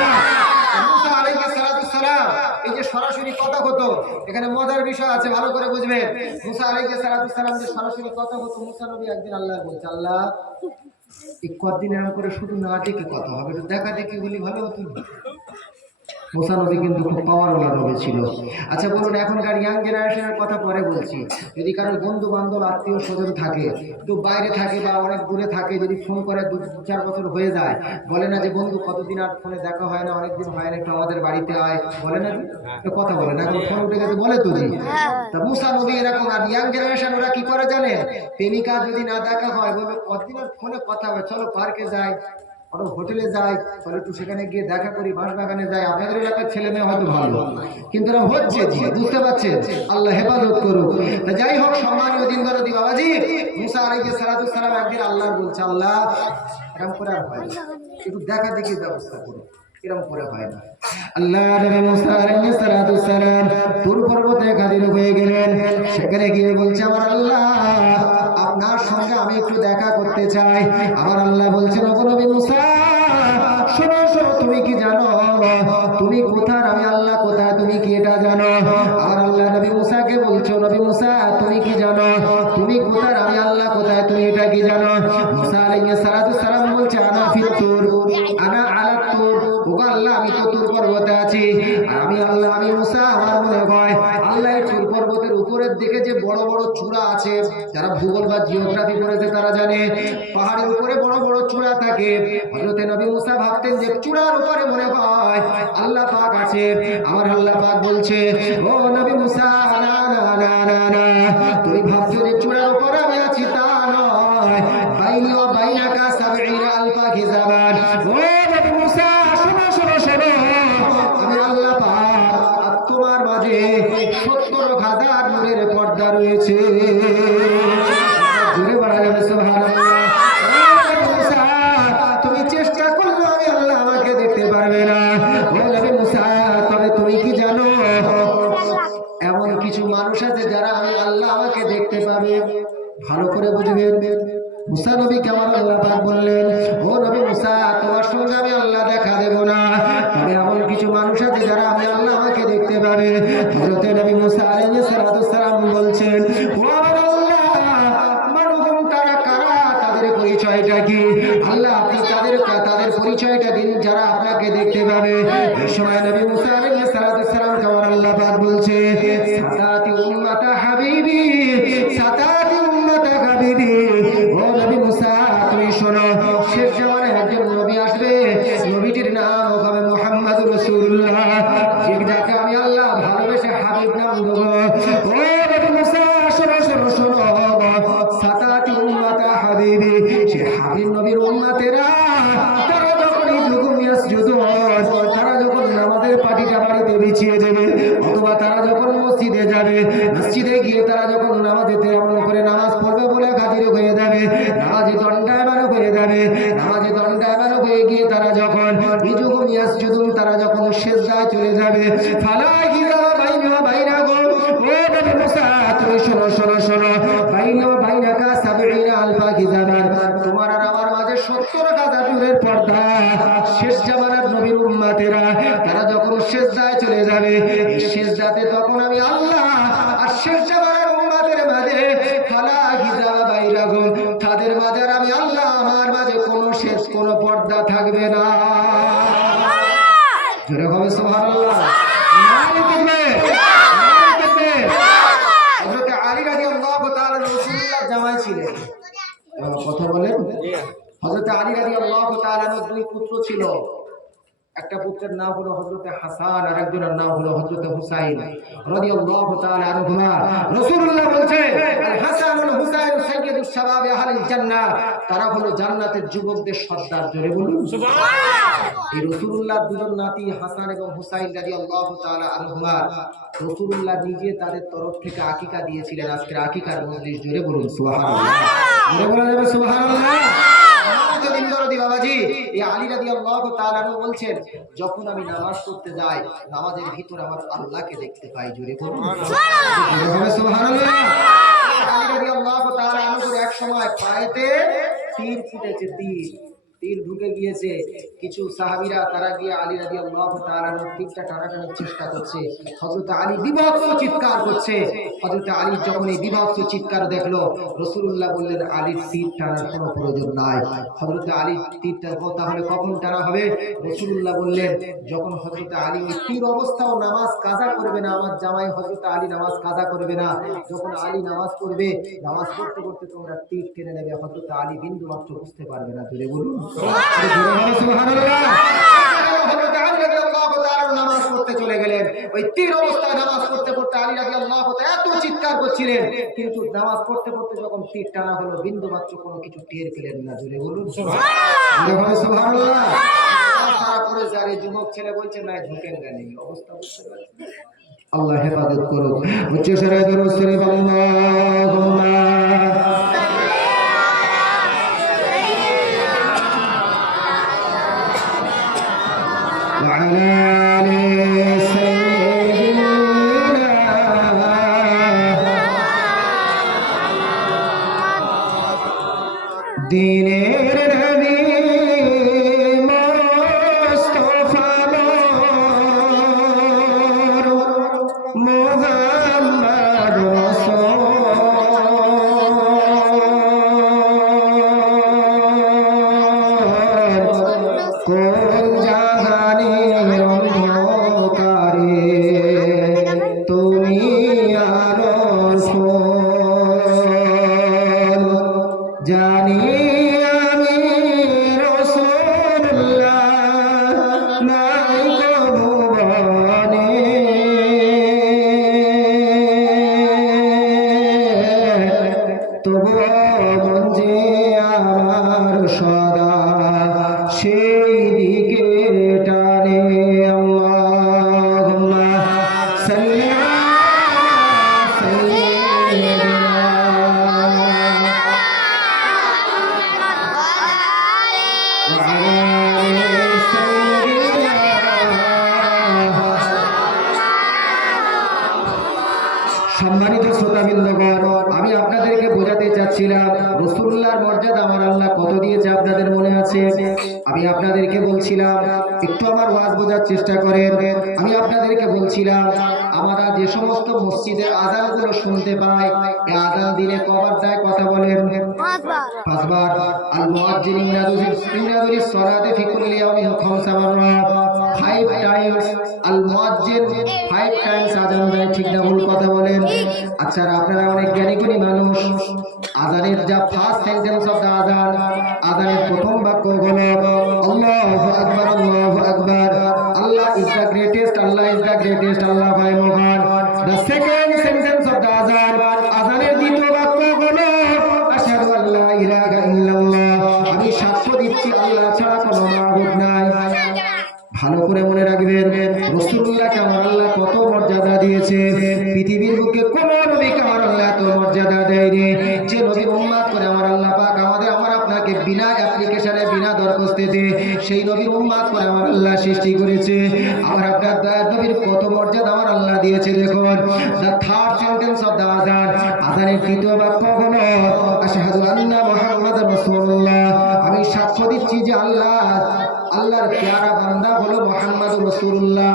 মুসা আলাইহিস সালাম, এই যে সরাসরি কথা হতো, এখানে মজার বিষয় আছে, ভালো করে বুঝবেন। মুসা আলাইহিস সালাম যে সরাসরি কথা হতো, মুসা নবী একদিন আল্লাহ বলছে, আল্লাহ এই কদিন এরকম করে শুধু না দেখে কথা হবে, একটু দেখা দেখি বলি ভালো হতো। মুসা নবী কিন্তু খুব পাওয়ারওয়ালা নবী ছিল। আচ্ছা বলুন, এখনকার ইয়াং জেনারেশনের কথা পরে বলছি, যদি কারোর বন্ধু বান্ধব আত্মীয় স্বজন থাকে, তো বাইরে থাকে বা অনেক দূরে থাকে, যদি ফোন করে 2-4 বছর হয়ে যায়, বলে না যে বন্ধু কতদিন আর ফোনে দেখা হয় না, অনেকদিন হয় না, একটু আমাদের বাড়িতে আয়, বলে না? তো কথা বলে না, এখন ফোন উঠে গেছে, বলে তো জি। তা মুসা নবী এরকম। আর ইয়াং জেনারেশন ওরা কি করে জানেন? প্রেমিকা যদি না দেখা হয়, বলবে কতদিন আর ফোনে কথা হবে, চলো পার্কে যাই, হোটেলে যাই, তাহলে একটু সেখানে গিয়ে দেখা করি, বাঁশবাগানে যাই। আপনাদের এলাকার ছেলে মেয়ে হয়তো ভালো, কিন্তু এরা হচ্ছে জি, বুঝতে পারছেন? আল্লাহ হেফাজত করুক। যাই হোক, সম্মানীয় দিনদরদি বাবাজি, মুসা আলাইহিস সালাম একদিন আল্লাহর বলছে, আল্লাহ এরকম করে আর হয় না, একটু দেখা দেখি ব্যবস্থা করুন, এরকম করে হয় না। আল্লাহ নবী মুসা আলাইহিস সালাম তুর পর্বতে হাজির হয়ে গেলেন। সেখানে গিয়ে বলছে, আমার আল্লাহ আপনার সঙ্গে আমি একটু দেখা করতে চাই। আমার আল্লাহ বলছেন, ওগো নবী মুসা, শোনো শোনো, তুমি কি জানো তুমি কোথায়, আমি আল্লাহ কোথায়, তুমি কি এটা জানো? আমার আল্লাহ নবী মুসাকে বলছো, নবী মুসা তুমি কি জানো তুমি কোথায়, আমি আল্লাহ কোথায়, তুমি এটা কি জানো? মুসা আলাইহিস সালাম বলছে, আনা ফিত তুর, আনা আলাত তুর। ওগো আল্লাহ, আমি তো তুর পর্বতে আছি। আর আমি আল্লাহ, আমি মুসা, আমার মনে হয় আল্লাহ এই তুর পর্বতের উপরের দিকে যে বড় বড় চূড়া আছে, যারা ভূগোল বা জিওগ্রাফি পড়েছে তারা জানে, পাহাড়ের উপরে বড় বড় চূড়া থাকে। হযরত নবী মুসা ভাবতেন যে চূড়ার উপরে মনে হয় আল্লাহ পাক আছে। আমার আল্লাহ পাক বলছে, ও নবী মুসা, না না না না না, তুমি ভাবছো যে চূড়ার উপরে আমি আছি, তা নয়। বাইনি ওয়া বাইনাকা 70,000 হিজাবান। ও নবী মুসা, শোনো শোনো শোনো, আমি আল্লাহ পাক তোমার মাঝে 70,000 নূরের পর্দা রয়েছে। জোরে বলা যাবে সুবহানাল্লাহ। তুমি চেষ্টা করলে আমি আল্লাহ আমাকে দেখতে পারবে না। ও নবী মুসা, তবে তুমি কি জানো এমন কিছু মানুষ আছে যারা আমি আল্লাহ আমাকে দেখতে পাবে? ভালো করে বুঝবেন। মুসা নবী কেমন আল্লাহ পাক বললেন, আল্লাহ আপনি তাদের পরিচয়টা দিন যারা আপনাকে দেখতে পাবে। এই সময় নবী মুসা আলাইহিস সালাম আমার আল্লাহ পাক বলছে সাতাতি উম্মাতা হাবিবি, সাতাতি উম্মাতা হাবিবি। ও নবী মুসা তুমি শোনো, শেষ জামানায় একজন নবী আসবে, নবীটির নাম হবে মুহাম্মদুর রাসূলুল্লাহ, যাকে আমি আল্লাহ ভালোবেসে হাবিব নাম দেব। ও নবী মুসা শোনো শোনো শোনো, সাতাতি উম্মাতা হাবিবি, সে হাবিব নবীর উম্মতেরা তারা যখন ইদুকুম ইয়াসজুদুন, তারা যখন নামাজের পাটিটা বাড়িতে বিছিয়ে দেবে, অথবা তারা যখন মসজিদে যাবে, মসজিদে গিয়ে তারা যখন নামাজেতে এমন করে নামাজ পড়বে বলে খাতির হয়ে যাবে, নামাজে দণ্ডায়মান হয়ে যাবে, নামাজে দণ্ডায়মান হয়ে গিয়ে তারা যখন ইদুকুম ইয়াসজুদুন, তারা যখন সিজদায় চলে যাবে, ফালা গিরা বাইনা বাইনাকুম, ও নবী মুসা তুমি শোনো শোনো শোনো, বাইনা বাইনাকা সাবঈনা আলফা হিজাবান, তোমার আর আমার মাঝে 70,000 দূরের পর্দা। শেষ জামানার নবীর উম্মতেরা তারা যখন সিজদায় চলে যাবে, এই সিজদাতে তখন আমি আল্লাহ আর শেষ জামানার উম্মতের মাঝে ফালা হিজাবা বাইনাকুম, তাদের মাঝে আর আমি আল্লাহ আমার মাঝে কোনো পর্দা থাকবে না। জোরে হবে সুবহানাল্লাহ। নারে তাকবীর, নারে তাকবীর। হযরত আলী রাদিয়াল্লাহু তাআলা রাসূলুল্লাহ জামাই ছিলেন। কথা বলেন। হযরত আলী রাদিয়াল্লাহু তাআলার দুই পুত্র ছিল, একটা পুত্রের নাম হলো হযরত হাসান আর একজনের নাম হলো হযরত হুসাইন রাদিয়াল্লাহু তাআলা আনহুমা। রাসূলুল্লাহ বলছে আল হাসান ওয়াল হুসাইন সাইয়্যিদুশ শাবাব আহলিল জান্নাহ, তারা হলো জান্নাতের যুবকদের সর্দার। জোরে বলুন সুবহানাল্লাহ। এই রাসূলুল্লাহর দুজন নাতি হাসান এবং হুসাইন রাদিয়াল্লাহু তাআলা আনহুমা, রাসূলুল্লাহ নিজে তাদের তরফ থেকে আকিকা দিয়েছিলেন। আজকের আকিকার মজলিস, জোরে বলুন সুবহানাল্লাহ। জোরে বলা যাবে সুবহানাল্লাহ। বাবাজি, এই আলী রাদিয়াল্লাহু তাআলা বলছেন যখন আমি নামাজ পড়তে যাই, নামাজের ভিতর আমার আল্লাহকে দেখতে পাই। জোরে বলুন সুবহানাল্লাহ। আলী রাদিয়াল্লাহু তাআলা এক সময় পায়েতে তীর ফুটেছে, তীর ঢুকে গিয়েছে। কিছু সাহাবীরা তারা গিয়ে আলী রাদিয়াল্লাহু তাআলার তীরটা টানাটানির চেষ্টা করছে। হযরত আলী বিভৎস চিৎকার করছে। হযরত আলী যখন এই বিভৎস চিৎকার দেখলো, রাসূলুল্লাহ বললেন আলীর তীর টানার কোনো প্রয়োজন নাই। হযরত আলী তীরটা তাহলে কখন টানা হবে? রাসূলুল্লাহ বললেন যখন হযরত আলী ওই তীর অবস্থাও নামাজ কাজা করবে না, আমার জামাই হযরত আলী নামাজ কাজা করবে না, যখন আলী নামাজ পড়বে, নামাজ পড়তে পড়তে তোমরা তীর টেনে নেবে, হযরত আলী বিন্দু মাত্র বুঝতে পারবে না। জোরে বলুন সুবহানাল্লাহ। হযরত আলী রাদিয়াল্লাহু তাআলা নামাজ পড়তে চলে গেলেন। ওই তীর অবস্থায় নামাজ পড়তে পড়তে আলী রাদিয়াল্লাহু তাআলা এত চিৎকার করছিলেন, কিন্তু নামাজ পড়তে পড়তে যখন তীর টানা হলো, বিন্দু মাত্র কোনো কিছু টের পেলেন না। জোরে বলুন সুবহানাল্লাহ সুবহানাল্লাহ। তারা পড়ে যায়, যুবক ছেলে বলছে না ঝুঁকেন গানি, অবস্থা বুঝতে পারছেন। আল্লাহ হেফাজত করুন। উচ্চ স্বরে দরুদ শরীফ আল্লাহুম্মা وعلى آل سيدنا دينের নবী মুস্তাফা মুহাম্মদ রাসূল কোন জাহানের অন্ধকারে তুমি আলোর ফল, জানি আমি রাসূলুল্লাহ নাই গো ভুবনে, তবুও মন যে আমার সদা সেই দিকে টানে। আল্লাহুম্মা সাল্লি আলা সাইয়্যিদিনা ওয়া আলা আলি সাইয়্যিদিনা। সম্মানিত শ্রোতাবৃন্দগণ, আমি আপনাদেরকে বোঝাতে চাচ্ছিলাম রাসূলুল্লাহর মর্যাদা আমার আল্লাহ কত দিয়েছে আপনাদের আপনাদের মনে আছে আমি আপনাদেরকে বলছিলাম একটু আমার ওয়াজ বোঝার চেষ্টা করেন। আমি আপনাদেরকে বলছিলাম আমরা যে সমস্ত মসজিদের আযানগুলো শুনতে পাই এই আযান দিনে কবার দেয় কথা বলেন? পাঁচবার। আল মুয়াজ্জিন ইউনাদু লিস-সালাতি ফি কুল্লি ইয়াউমিন খামসা মাররাত। 5 টাইমস আল মুয়াজ্জিন 5 টাইমস আযান দেয়, ঠিক না ভুল কথা বলেন? আচ্ছা আপনারা অনেক জ্ঞানী মানুষ, আযানের যা ফার্স্ট সেন্টেন্স অফ দা আযান, আযানের প্রথম বাক্য হলো আল্লাহু আকবার আল্লাহু আকবার, Allah is the greatest, Allah is the greatest, Allah ভাই মহান। The second sentence of the আযান, আযানের দ্বিতীয় বাক্য হলো আশহাদু আল্লা ইলাহা ইল্লাল্লাহ, আমি সাক্ষ্য দিচ্ছি আল্লাহ ছাড়া কোনো মাবুদ নাই। ভালো করে মনে রাখবেন রাসূলুল্লাহকে আমার আল্লাহ কত মর্যাদা দিয়েছে। পৃথিবীর বুকে কোন নবীকে আমার আল্লাহ এত মর্যাদা দেয়নি। যে নবীর উম্মত করে আমার আল্লাহ পাক আমার আপনাকে বিনা অ্যাপ্লিকেশনে বিনা দরখাস্তে সেই নবীর উম্মত করে আমার আল্লাহ সৃষ্টি করেছে। আমার আপনার দয়ার নবীর কত মর্যাদা আমার আল্লাহ দিয়েছে দেখুন। The third sentence of the আযান, আযানের তৃতীয় বাক্য হলো আশহাদু আন্না মুহাম্মাদুর রাসূলুল্লাহ, আমি সাক্ষ্য দিচ্ছি যে আল্লাহর প্যারা বান্দা হলো মুহাম্মাদুর রাসূলুল্লাহ।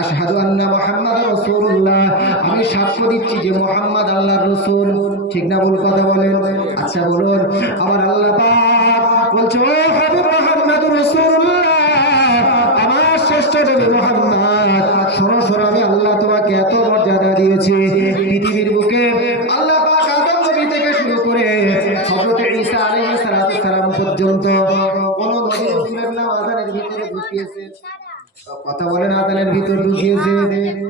আশহাদু আন্না মুহাম্মাদুর রাসূলুল্লাহ, আমি সাক্ষ্য দিচ্ছি যে মুহাম্মদ আল্লাহর রাসূল, ঠিক না ভুল কথা বলেন? আচ্ছা বলুন আমার আল্লাহ পাক বলছে ও হাবিব মুহাম্মাদুর রাসূলুল্লাহ, আমার শ্রেষ্ঠ নবী মুহাম্মদ, শোনো আমি আল্লাহ তোমাকে এত মর্যাদা দিয়েছি। পৃথিবীর বুকে আল্লাহ পাক আদম নবী থেকে শুরু করে হযরত ঈসা আলাইহিস সালাম পর্যন্ত কোন নবী রাসূলের নাম আযানের ভিতরে ঢুকিয়েছে? কথা বলেন, আযানের ভিতর ঢুকিয়েছে?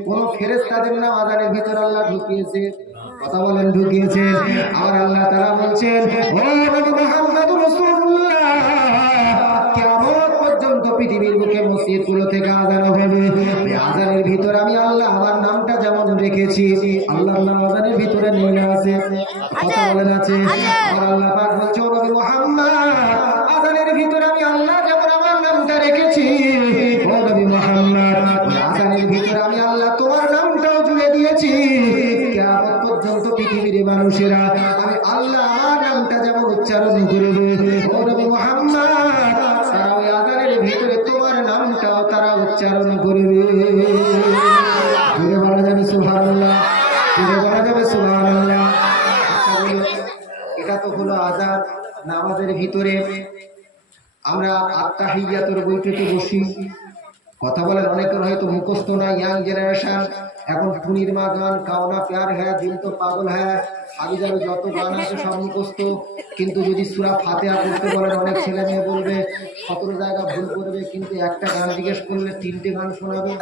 কোন ফেরেশতাদের নাম আযানের ভিতর আল্লাহ ঢুকিয়েছে? কথা বলেন ঢুকিয়েছে? আর আল্লাহ তাআলা বলছেন ও নবী মুহাম্মদুর রাসূলুল্লাহ, কিয়ামত পর্যন্ত পৃথিবীর বুকে মসজিদগুলো থেকে আযান হবে, এই আযানের ভিতর আমি আল্লাহ আমার নামটা যেমন রেখেছি, আল্লাহর নাম আযানের ভিতরে নেই না আছে? কথা বলেন আছে? আর আল্লাহ পাক বলছে ও নবী মুহাম্মদ, আযানের ভিতর আমি আল্লাহ যেমন আমার নামটা রেখেছি, ও নবী মুহাম্মদ, আযানের ভিতর আমি আল্লাহ তোমার নামটাও জুড়ে দিয়েছি। কিয়ামত পর্যন্ত পৃথিবীর মানুষেরা আমি আল্লাহ আমার নামটা যেমন উচ্চারণ করবে, ও নবী মুহাম্মদ, তারা ওই আযানের ভিতরে তোমার নামটাও তারা উচ্চারণ করবে। জোরে বলা যাবে সুবহানাল্লাহ? জোরে বলা যাবে সুবহানাল্লাহ? আচ্ছা বলুন, এটা তো হলো আযান। নামাজের ভিতরে আমরা আত্তাহিয়াতুর বইতে বসি, কথা বলেন অনেকের হয়তো মুখস্থ না, ইয়াং জেনারেশন এখন টুনির মা গান, কাওনা প্যার হ্যাঁ, দিল তো পাগল হ্যাঁ, আবি যাবে যত গান আছে সব মুখস্থ। কিন্তু যদি সূরা ফাতিহা পড়তে বলেন অনেক ছেলে মেয়ে বলবে 17 জায়গা ভুল করবে, কিন্তু একটা গান জিজ্ঞেস করলে 3টে গান শোনাবে।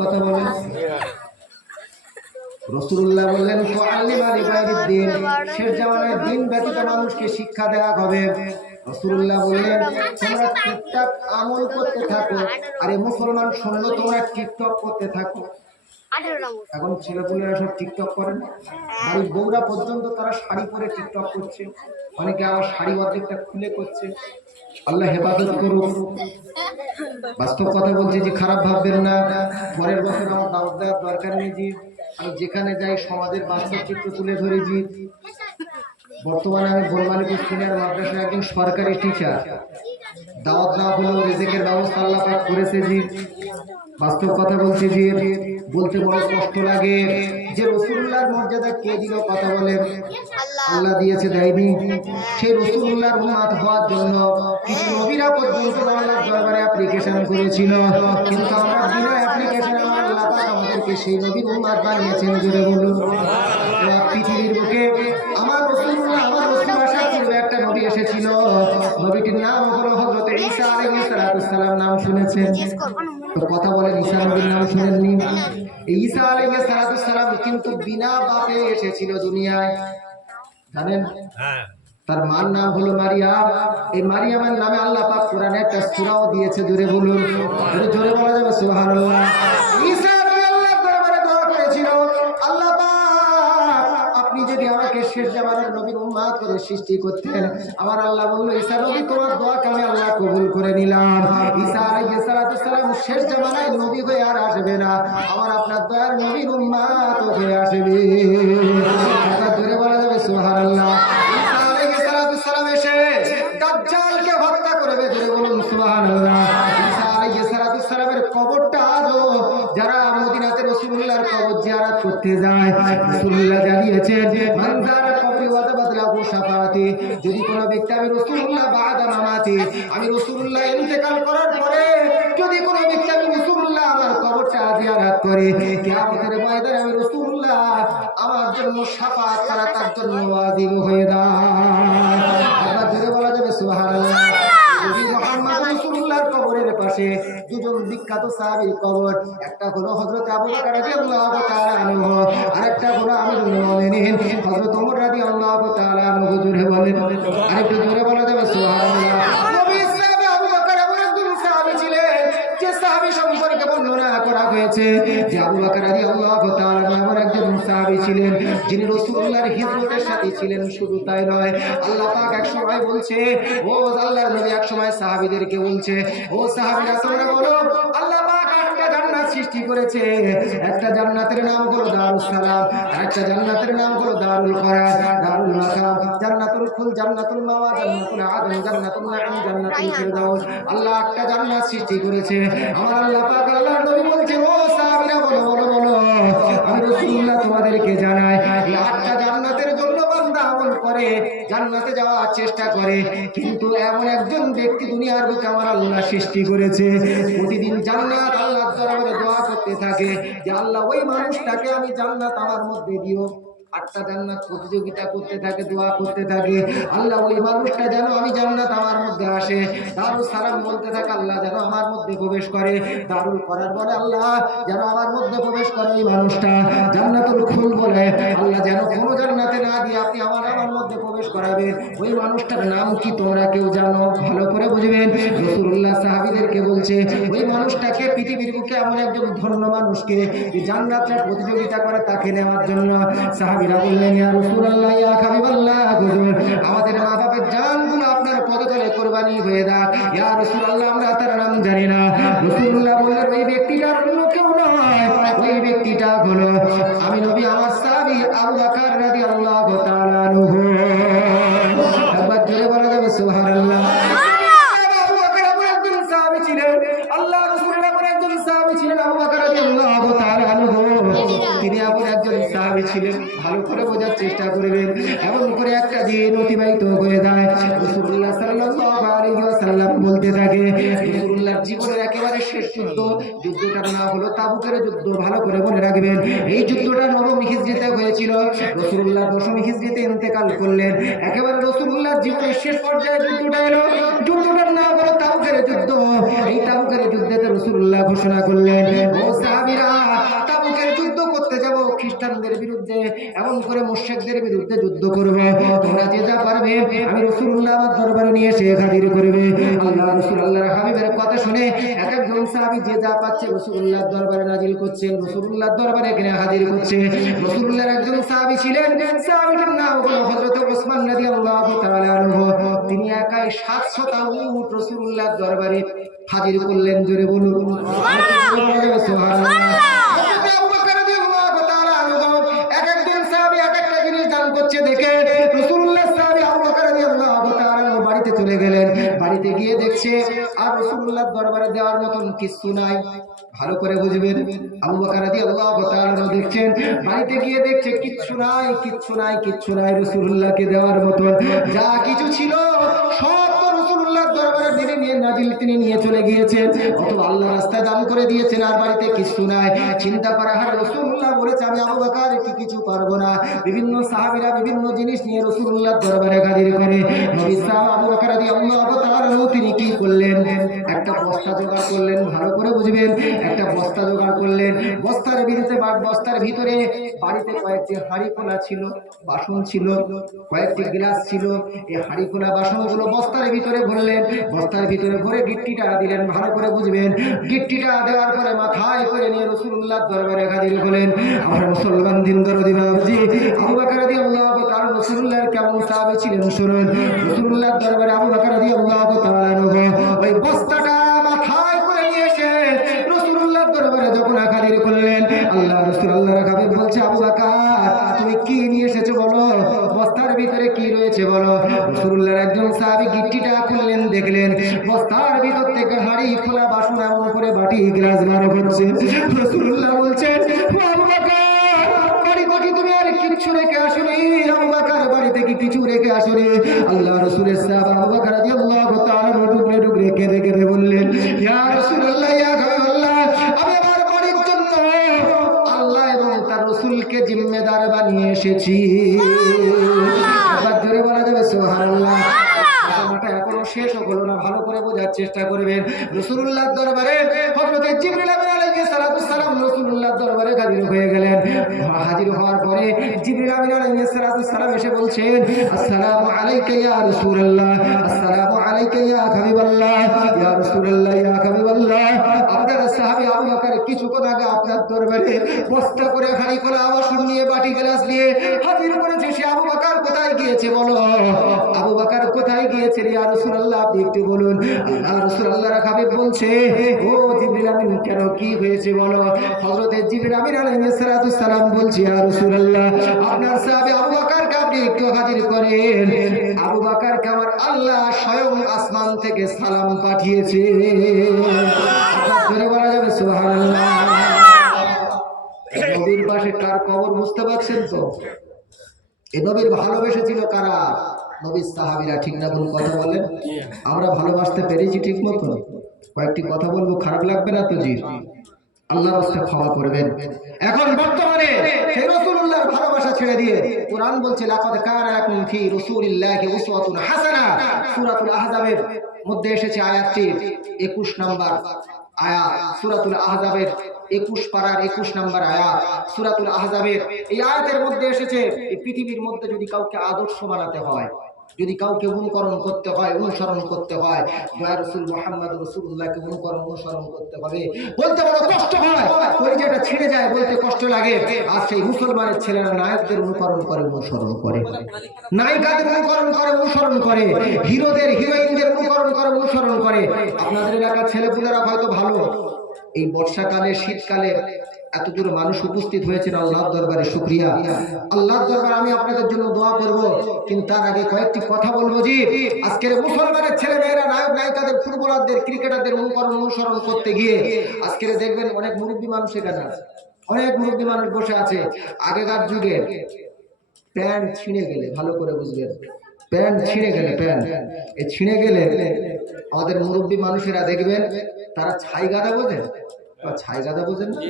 কথা বলেন রাসূলুল্লাহ বললেন শেষ জামানায় দিন ব্যতীত মানুষকে শিক্ষা দেওয়া হবে। রাসূলুল্লাহ বললেন তোমরা ঠিকঠাক আমল করতে থাকো, আরে মুসলমান শুনলো তোমরা টিকটক করতে থাকো। এখন ছেলেপুলেরা সব টিকটক করেন, বাড়ির বউরা পর্যন্ত তারা শাড়ি পরে টিকটক করছে, অনেকে আবার শাড়ি অর্ধেকটা খুলে করছে। আল্লাহ হেফাজত করুন। বাস্তব কথা বলছি যে খারাপ ভাববেন না। পরের বছর আমার দাওয়াত দেওয়ার দরকার নেই জি, আমি যেখানে যাই সমাজের বাস্তব চিত্র তুলে ধরি জি। বর্তমানে আমি বনমালীপুর সিনিয়র মাদ্রাসায় একজন সরকারি টিচার, দাওয়াত না হলেও রিজিকের ব্যবস্থা আল্লাহ পাক করেছে জি। বাস্তব কথা বলছি জি, বলতে বড় কষ্ট লাগে যে রাসূলুল্লাহর মর্যাদা কে দিল? কথা বলেন আল্লাহ দিয়েছে, দেয়নি? সেই রাসূলুল্লাহর উম্মত হওয়ার জন্য কিছু নবীরা পর্যন্ত আল্লাহর দরবারে অ্যাপ্লিকেশন করেছিল, কিন্তু আমরা বিনা অ্যাপ্লিকেশনে আল্লাহ পাক আমাদেরকে সেই নবীর উম্মত বানিয়েছেন। জোরে বলুন পৃথিবীর বুকে আমার রাসূলুল্লাহ, আমার রাসূল আসার পূর্বে একটা নবী এসেছিল, নবীটির নাম হলো হযরত ঈসা আলাইহিস সালাম। নাম শুনেছেন? তো কথা বলেন ঈসা নবীর নাম শুনেননি? ঈসা আলাইহিস সালাম কিন্তু বিনা বাপে এসেছিল দুনিয়ায়, জানেন? তার মার নাম হলো মারিয়াম। এই মারিয়ামের নামে আল্লাহ পাক কোরআনে একটা সূরাও দিয়েছে। জোরে বলুন, জোরে বলা যাবে সুবহানাল্লাহ। ঈসা নবী আল্লাহর দরবারে দোয়া করেছিল, আল্লাহ পাক আপনি যদি আমাকে শেষ জামানার নবীর উম্মত করে সৃষ্টি করতেন। আমার আল্লাহ বলল ঈসা নবী তোমার দোয়াকে আমি আল্লাহ কবুল করে নিলাম। ঈসা আলাইহিস সালাম শেষ জামানায় নবী হয়ে আর আসবে না, আমার আপনার দয়ার নবীর উম্মত হয়ে আসবে। জোরে বলা যাবে সুবহানাল্লাহ। ঈসা আলাইহিস সালাম এসে রাসূলুল্লাহ জানিয়েছেন মান যারা কবরি ওয়াজাবাত লাহু শাফাআতি, যদি কোনো ব্যক্তি আমি রাসূলুল্লাহ বাদা মামাতি, আমি রাসূলুল্লাহ ইন্তেকাল করার পরে যদি কোনো ব্যক্তি আমি রাসূলুল্লাহ আমার কবরটা জিয়ারত করে, কিয়ামতের ময়দানে আমি রাসূলুল্লাহ আমার জন্য শাফাআত করা তার জন্য ওয়াজিব হয়ে দাঁড়ায়। আবার জোরে বলা যাবে সুবহানাল্লাহ। নবী মুহাম্মদ রাসূলুল্লাহর কবরের পাশে দুজন বিখ্যাত সাহাবীর কবর, একটা হলো হযরত আবু বকর রাদিয়াল্লাহু তাআলা আনহু, আরেকটা হলো আমিরুল মুমিনিন হযরত ওমর রাদিয়াল্লাহু তাআলা আনহু। জোরে বলেন, আরেকটু জোরে বলা যাবে সুবহানাল্লাহ। নবী সাহাবী আবু বকর এমন একজন সাহাবী ছিলেন যে সাহাবী সম্পর্কে বর্ণনা করা হয়েছে যে আবু বকর রাদিয়াল্লাহু তাআলা এমন একজন সাহাবী ছিলেন যিনি রাসূলুল্লাহর হিজরতের সাথী ছিলেন। শুধু তাই নয়, আল্লাহ পাক এক সময় বলছে, ও আল্লাহর নবী এক সময় সাহাবীদেরকে বলছে, ও সাহাবীরা তোমরা বলো আল্লাহ পাক একটা জান্নাত সৃষ্টি করেছে, একটা জান্নাতের নাম হলো দারুস সালাম, আরেকটা জান্নাতের নাম হলো দারুল করার, দারুল মাকাম, জান্নাতুল খুল, জান্নাতুল মাওয়া, জান্নাতুল আদন, জান্নাতুল নাঈম, জান্নাতুল ফিরদাউস। আল্লাহ একটা জান্নাত সৃষ্টি করেছে। আমার আল্লাহ পাক আল্লাহর নবী বলছে, ও সাহাবীরা বলো বলো বলো, আমি রাসূলুল্লাহ তোমাদেরকে জানাই এই আটটা জান্নাতের জন্য বান্দা আমল করে জান্নাতে যাওয়ার চেষ্টা করে, কিন্তু এমন একজন ব্যক্তি দুনিয়ার বুকে আমার আল্লাহ সৃষ্টি করেছে প্রতিদিন জান্নাত আল্লাহর দরবারে দোয়া করতে থাকে যে আল্লাহ ওই মানুষটাকে আমি জান্নাত আমার মধ্যে দিও। আটটা জান্নাত প্রতিযোগিতা করতে থাকে, দোয়া করতে থাকে, আল্লাহ ওই মানুষটা যেন আমি জান্নাত আমার মধ্যে আসে। দারুল সালাম বলতে থাকে, আল্লাহ যেন আমার মধ্যে প্রবেশ করে। দারুল করার বলে, আল্লাহ যেন আমার মধ্যে প্রবেশ করে ওই মানুষটা। জান্নাতুল খুল বলে, আল্লাহ যেন কোনো জান্নাতে না দিয়ে আপনি আমার মধ্যে প্রবেশ করাবেন। ওই মানুষটার নাম কি তোমরা কেউ জানো? ভালো করে বুঝবেন। রাসূলুল্লাহ সাহাবীদেরকে বলছে ওই মানুষটাকে পৃথিবীর বুকে এমন একজন ধন্য মানুষকে জান্নাতে প্রতিযোগিতা করে তাকে নেওয়ার জন্য। সাহাবীরা বললেন, ইয়া রাসূলুল্লাহ, ইয়া হাবিবাল্লাহ, হুজুর আমাদের মা বাবার জানগুলো আপনার পদতলে কুরবানি হয়ে দাও। ইয়া রাসূলুল্লাহ, আমরা তার নাম জানি না। রাসূলুল্লাহ বললেন, ওই ব্যক্তিটা অন্য কেউ নয়, ওই ব্যক্তিটা হলো আমি নবী আমার সাহাবী আবু বকর রাদিয়াল্লাহু তাআলা আনহু। একবার জোরে বলা যাবে সুবহানাল্লাহ। আবু বকর এমন একজন সাহাবী ছিলেন, আল্লাহ রাসূলের এমন একজন সাহাবী ছিলেন আবু বকর রাদিয়াল্লাহু তাআলা আনহু। তিনি এমন একজন সাহাবী ছিলেন, ভালো করে বোঝার চেষ্টা করবেন। এমন করে একটা দিন অতিবাহিত হয়ে যায়, রাসূলুল্লাহ সাল্লাল্লাহু আলাইহি ওয়াসাল্লাম বলতে থাকে রাসূলুল্লাহর জীবনের একেবারে শেষ যুদ্ধ, যুদ্ধটার নাম হলো তাবুকের যুদ্ধ। ভালো করে মনে রাখবেন, এই যুদ্ধটা নবম হিজরিতে হয়েছিল। রাসূলুল্লাহ দশম হিজরিতে ইন্তেকাল করলেন। একেবারে রাসূলুল্লাহর জীবনের শেষ পর্যায়ে যুদ্ধটা এলো, যুদ্ধটার নাম হলো তাবুকের যুদ্ধ। এই তাবুকের যুদ্ধেতে রাসূলুল্লাহ ঘোষণা করলেন, ও সাহাবীরা তাবুকের যুদ্ধ করতে যাব, খ্রিস্টানদের বিরুদ্ধে এমন করে মুশরিকদের বিরুদ্ধে যুদ্ধ করবে। তোমরা যে যা পারবে আমি রাসূলুল্লাহ আমার দরবারে নিয়ে এসে হাজির করবে। আল্লাহ রাসূল আল্লাহর হাবিবের কথা শুনে এক একজন সাহাবী যে যা পাচ্ছে রাসূলুল্লাহর দরবারে নাজিল করছেন, রাসূলুল্লাহর দরবারে এখানে হাজির করছে। রাসূলুল্লাহর একজন সাহাবী ছিলেন, সাহাবীর নাম হলো হযরত ওসমান রাদিয়াল্লাহু তাআলা আনহু। তিনি একাই 700টা উট রাসূলুল্লাহর দরবারে হাজির করলেন। জোরে বলুন সুবহানাল্লাহ। সুবহানাল্লাহ। করছে দেখে রাসূলুল্লাহ সাহাবী আবু বকর রাদিয়াল্লাহু তাআলা বাড়িতে চলে গেলেন। বাড়িতে গিয়ে দেখছে আর রাসূলুল্লাহর দরবারে দেওয়ার মতন কিছু নাই। ভালো করে বুঝবেন, আবু বকর রাদিয়াল্লাহু তাআলা দেখছেন, বাড়িতে গিয়ে দেখছে কিচ্ছু নাই, কিচ্ছু নাই, কিচ্ছু নাই রাসূলুল্লাহকে দেওয়ার মতন। যা কিছু ছিল সব রাসূলুল্লাহর দরবারে মেনে নিয়ে নাজিল তিনি নিয়ে চলে গিয়েছেন, অথবা আল্লাহর রাস্তায় দান করে দিয়েছেন, আর বাড়িতে কিছু নাই। চিন্তা করা হয় রাসূলুল্লাহ বলেছে আমি আবু বকর কিছু পারবো না। বিভিন্ন সাহাবীরা বিভিন্ন জিনিস নিয়ে রাসূলুল্লাহর দরবারে হাজির করে। নবী সাহাবা আবু বকর রাদিয়াল্লাহু তাআলা তিনি কি করলেন? একটা বস্তা জোগাড় করলেন। ভালো করে বুঝবেন, একটা বস্তা জোগাড় করলেন। বস্তার ভিতরে বাড়িতে কয়েকটি হাঁড়ি খোলা ছিল, বাসন ছিল, কয়েকটি গ্লাস ছিল। এই হাঁড়ি খোলা বাসনগুলো বস্তার ভিতরে ভরলেন। বস্তার ভিতরে ভরে গিট্টিটা দিলেন। ভালো করে বুঝবেন, গিট্টিটা দেওয়ার পরে মাথায় করে নিয়ে রাসূলুল্লাহর দরবারে হাজির হলেন। আমার মুসলমান দিন দরদি বাবজি আবু বকর রাদিয়াল্লাহু তাআলা রাসূলুল্লাহর কেমন সাহাবী ছিলেন শুনুন। রাসূলুল্লাহর দরবারে আবু বকর রাদিয়াল্লাহু তাআলা ওই বস্তাটা মাথায় করে নিয়ে এসে রাসূলুল্লাহর দরবারে যখন হাজির করলেন, আল্লাহ রাসূল আল্লাহর হাবিব বলছে আবু বকর তুমি কি নিয়ে এসেছো বলো, বস্তার ভিতরে কি রয়েছে বলো। রাসূলুল্লাহর একজন সাহাবী গিট্টিটা খুললেন, দেখলেন বস্তার ভিতর থেকে হাঁড়ি খোলা বাসন এমন করে বাটি গ্লাস বার হচ্ছে। রাসূলুল্লাহ বলছেন আবু বকর বাড়ি বাটি তুমি আর কি কিছু রেখে আসুনি, আবু বকর বাড়ি থেকে কিছু রেখে আসুনি। আল্লাহ রাসূলের সাহাবা আবু বকর রাদিয়াল্লাহু তাআলা ডুকরে ডুকরে কেঁদে কেঁদে বললেন, ইয়া রাসূলুল্লাহ, ইয়া হাবিবাল্লাহ, আমি আমার বাড়ির জন্য আল্লাহ এবং তার রাসূলকে জিম্মেদার বানিয়ে এসেছি। আবার জোরে বলা যাবে সুবহানাল্লাহ। কথাটা এখনো শেষ হলো না, ভালো করে বোঝার চেষ্টা করবেন। রাসূলুল্লাহর দরবারে হযরত জিবরিল আলাইহিস সালাম রাসূলুল্লাহর দরবারে হাজির হয়ে গেলেন। হাজির হওয়ার পরে জিবরিল আলাইহিস সালাম এসে বলছেন, আসসালামু আলাইকা ইয়া রাসূলুল্লাহ, আসসালামু আলাইকা ইয়া হাবিবাল্লাহ, ইয়া রাসূলুল্লাহ, ইয়া হাবিবাল্লাহ। আপনার সাহাবী আবু বকর কিছুক্ষণ আগে আপনার দরবারে বস্তা করে হাঁড়ি খোলা বাসন নিয়ে বাটি গ্লাস নিয়ে হাজির করেছে। সে আবু বকর কোথায় গিয়েছে বলো? আবু বকর কোথায় গিয়েছে ইয়া রাসূলুল্লাহ, আপনি একটু বলুন। আল্লাহ রাসূলুল্লাহর হাবিব বলছে, ও জিবরিল আমিন, কেন কি হয়েছে বলো? হযরত জিবরিল আমিন আলাইহিস সালাম বলছে, ইয়া রাসূলুল্লাহ, আপনার সাহাবী আবু বকরকে আপনি একটু হাজির করেন। আবু বকরকে আমার আল্লাহ স্বয়ং আসমান থেকে সালাম পাঠিয়েছে। জোরে বলা যাবে সুবহানাল্লাহ। নবীর পাশে কার কবর বুঝতে পারছেন তো? এই নবীর ভালোবেসেছিল কারা? নবীর সাহাবীরা, ঠিক না ভুল কথা বলেন? আমরা ভালোবাসতে পেরেছি ঠিক মতো? কয়েকটি কথা বলবো, খারাপ লাগবে না তো? জি, আল্লাহর রাস্তায় ক্ষমা করবেন। এখন বর্তমানে সেই রাসূলুল্লাহর ভালোবাসা ছেড়ে দিয়ে কোরআন বলছে, লাকাদ কানা লাকুম ফি রাসূলিল্লাহি উসওয়াতুন হাসানাহ। সূরাতুল আহজাবের মধ্যে এসেছে আয়াতটি 21 নম্বর আয়াত, সূরাতুল আহজাবের 21 পারার 21 নম্বর আয়াত, সূরাতুল আহজাবের এই আয়াতের মধ্যে এসেছে, এই পৃথিবীর মধ্যে যদি কাউকে আদর্শ বানাতে হয়, যদি কাউকে অনুকরণ করতে হয়, অনুসরণ করতে হয়, ইয়া রাসূল মুহাম্মদ রাসূলুল্লাহকে অনুসরণ করতে হবে। বলতে বড় কষ্ট হয়, কলিজাটা ছিঁড়ে যায়, বলতে কষ্ট লাগে। আর সেই মুসলমানের ছেলেরা নায়কদের অনুকরণ করে, অনুসরণ করে, নায়িকাদের অনুকরণ করে, অনুসরণ করে, হিরোদের হিরোইনদের অনুকরণ করে, অনুসরণ করে। আপনাদের এলাকার ছেলেপুলেরা হয়তো ভালো, এই বর্ষাকালে শীতকালে এতদূর মানুষ উপস্থিত হয়েছেন, আল্লাহর দরবারে শুকরিয়া। আল্লাহর দরবারে আমি আপনাদের জন্য দোয়া করব, কিন্তু তার আগে কয়েকটি কথা বলবো। জি, আজকের মুসলমানের ছেলে মেয়েরা নায়ক নায়িকাদের, ফুটবলারদের, ক্রিকেটারদের অনুসরণ করতে গিয়ে আজকের দেখবেন অনেক মুরব্বী মানুষ এখানে আছে, অনেক মুরব্বী মানুষ বসে আছে। আগেকার যুগে প্যান্ট ছিঁড়ে গেলে, ভালো করে বুঝবেন, প্যান্ট ছিঁড়ে গেলে, প্যান্ট এ ছিঁড়ে গেলে আমাদের মুরব্বী মানুষেরা দেখবেন তারা ছাই গাদা বোঝেন, ছাই গাদা বোঝেন না?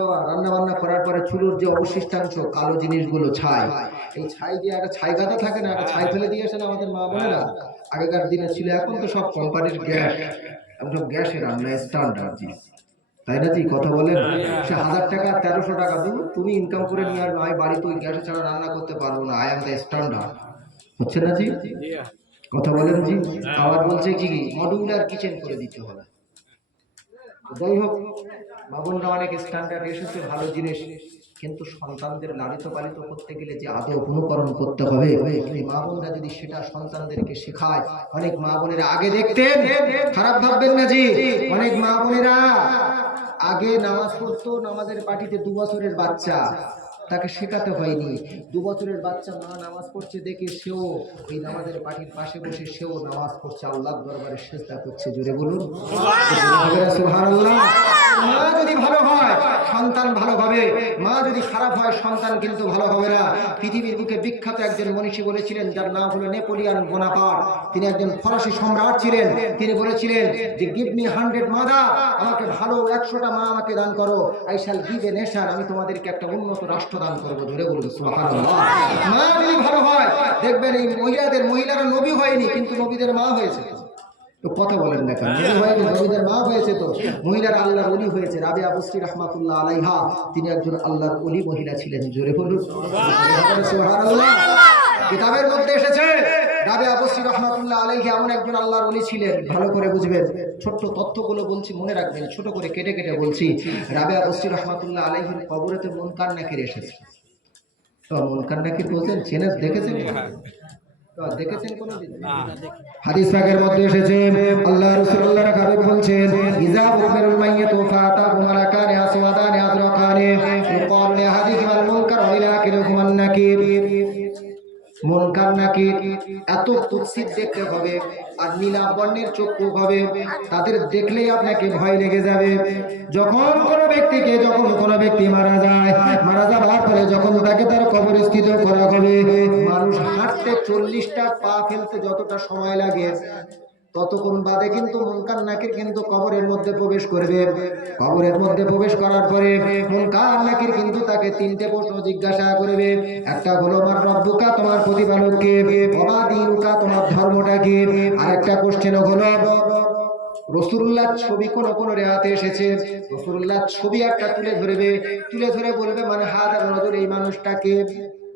বাবা, রান্না বান্না করার পরে চুলোর যে অবশিষ্টাংশ, কালো জিনিসগুলো, ছাই, এই ছাই দিয়ে একটা ছাই গাদা থাকে না, একটা ছাই ফেলে দিয়ে আসেন আমাদের মা বোনেরা। আগেকার দিনে ছিল, এখন তো সব কোম্পানির গ্যাস, সব গ্যাসে রান্না স্ট্যান্ডার্ড, জি তাই না? জি কথা বলেন। সে 1000 টাকা 1300 টাকা দিন, তুমি ইনকাম করে নিয়ে আসবে, আমি বাড়িতে ওই গ্যাসে ছাড়া রান্না করতে পারবো না, আই এম দ্য স্ট্যান্ডার্ড, হচ্ছে না জি? কথা বলেন জি। আবার বলছে কি মডুলার কিচেন করে দিতে হবে। যাই হোক, বাবনরা অনেক স্ট্যান্ডার্ড এসেছে, ভালো জিনিস, কিন্তু সন্তানদের লালিত পালিত করতে গেলে যে আদৌ অনুকরণ করতে হবে, এই মা বোনরা যদি সেটা সন্তানদেরকে শেখায়, অনেক মা বোনেরা আগে দেখতেন, খারাপ ভাববেন না জি, অনেক মা বোনেরা আগে নামাজ পড়তো, নামাজের পার্টিতে 2 বছরের বাচ্চা, তাকে শেখাতে হয়নি, 2 বছরের বাচ্চা মা নামাজ পড়ছে দেখে সেও ওই নামাজের পার্টির পাশে বসে সেও নামাজ পড়ছে, আল্লাহর দরবারে সিজদা করছে। জোরে বলুন সুবহানাল্লাহ। মা যদি ভালো হয় সন্তান ভালো হবে, মা যদি খারাপ হয় সন্তান কিন্তু ভালো হবে না। পৃথিবীর বুকে বিখ্যাত একজন মনীষী বলেছিলেন, যার নাম হলো নেপোলিয়ন বোনাপার্ট। তিনি একজন ফরাসি সম্রাট ছিলেন। তিনি বলেছিলেন যে গিভ মি 100 মাদার, আমাকে ভালো 100টা মা আমাকে দান করো, I shall give a nation, আমি তোমাদেরকে একটা উন্নত রাষ্ট্র দান করবো। ধরে বলুন সুবহানাল্লাহ। মা যদি ভালো হয় দেখবেন এই মহিলারা নবী হয়নি, কিন্তু নবীদের মা হয়েছে। তো কথা বলেন না কেন? নবী হয়নি, নবীদের মা হয়েছে, তো মহিলারা আল্লাহর ওলি হয়েছে। রাবিয়া বসরি রাহমাতুল্লাহ আলাইহা, তিনি একজন আল্লাহর ওলি মহিলা ছিলেন। জোরে বলুন সুবহানাল্লাহ। কিতাবের মধ্যে এসেছে রাবিয়া বসরি রাহমাতুল্লাহ আলাইহা এমন একজন আল্লাহর ওলি ছিলেন। ভালো করে বুঝবেন, ছোট্ট তথ্যগুলো বলছি, মনে রাখবেন, ছোট করে কেটে কেটে বলছি। রাবিয়া বসরি রাহমাতুল্লাহ আলাইহির কবরেতে মুনকার নাকির এসেছে। তো মুনকার নাকির বলতেন, চেনেন, দেখেছেন? দেখেছেন কোনদিন? হাদিস পাকের মধ্যে এসেছে, আল্লাহ রাসূলুল্লাহর হাবিব বলছেন, ইযা উমিরুল মাইয়িতু ফাতাহু মালাকানি আসওয়াদানি আযরাকানি ইউকালু লিহাদিহিমাল মুনকার ওয়া ইলাকিলহুমান নাকির। মুনকার নাকির এত কুৎসিত দেখতে হবে আর নীলা বর্ণের চক্ষু হবে, তাদের দেখলেই আপনাকে ভয় লেগে যাবে। যখন কোনো ব্যক্তি মারা যায়, মারা যাওয়ার পরে যখন তাকে তার কবরস্থিত করা হবে, মানুষ হাঁটতে 40টা পা ফেলতে যতটা সময় লাগে, ততক্ষণ বাদে কিন্তু মুনকার নাকির কিন্তু কবরের মধ্যে প্রবেশ করবে। কবরের মধ্যে প্রবেশ করার পরে মুনকার নাকির কিন্তু তাকে 3টে প্রশ্ন জিজ্ঞাসা করবে। একটা হলো মার রব্বুকা, তোমার প্রতিপালক কে, ওমা দীনুকা, তোমার ধর্মটা কি, আর একটা কোশ্চেন হলো রাসূলুল্লাহর ছবি কোন কোন রেওয়াতে এসেছে, রাসূলুল্লাহর ছবি একটা তুলে ধরে বলবে মানে হাজার নজর, এই মানুষটাকে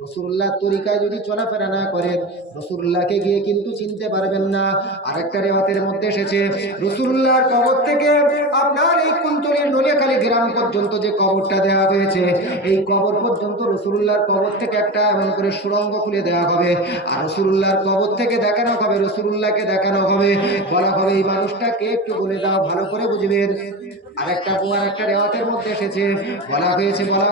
রাসূলুল্লাহর তরিকায় যদি চলাফেরা না করেন রাসূলুল্লাহকে গিয়ে কিন্তু চিনতে পারবেন না। আরেকটা রেওয়াতের মধ্যে এসেছে রাসূলুল্লাহর কবর থেকে আপনার এই কুন্তলের নলিয়াখালী গ্রাম পর্যন্ত যে কবরটা দেওয়া হয়েছে, এই কবর পর্যন্ত রাসূলুল্লাহর কবর থেকে একটা এমন করে সুড়ঙ্গ খুলে দেওয়া হবে, আর রাসূলুল্লাহর কবর থেকে দেখানো হবে, রাসূলুল্লাহকে দেখানো হবে, বলা হবে এই মানুষটাকে একটু বলে দাও, ভালো করে বুঝবেন। আরেকটা রেওয়াতের মধ্যে এসেছে, বলা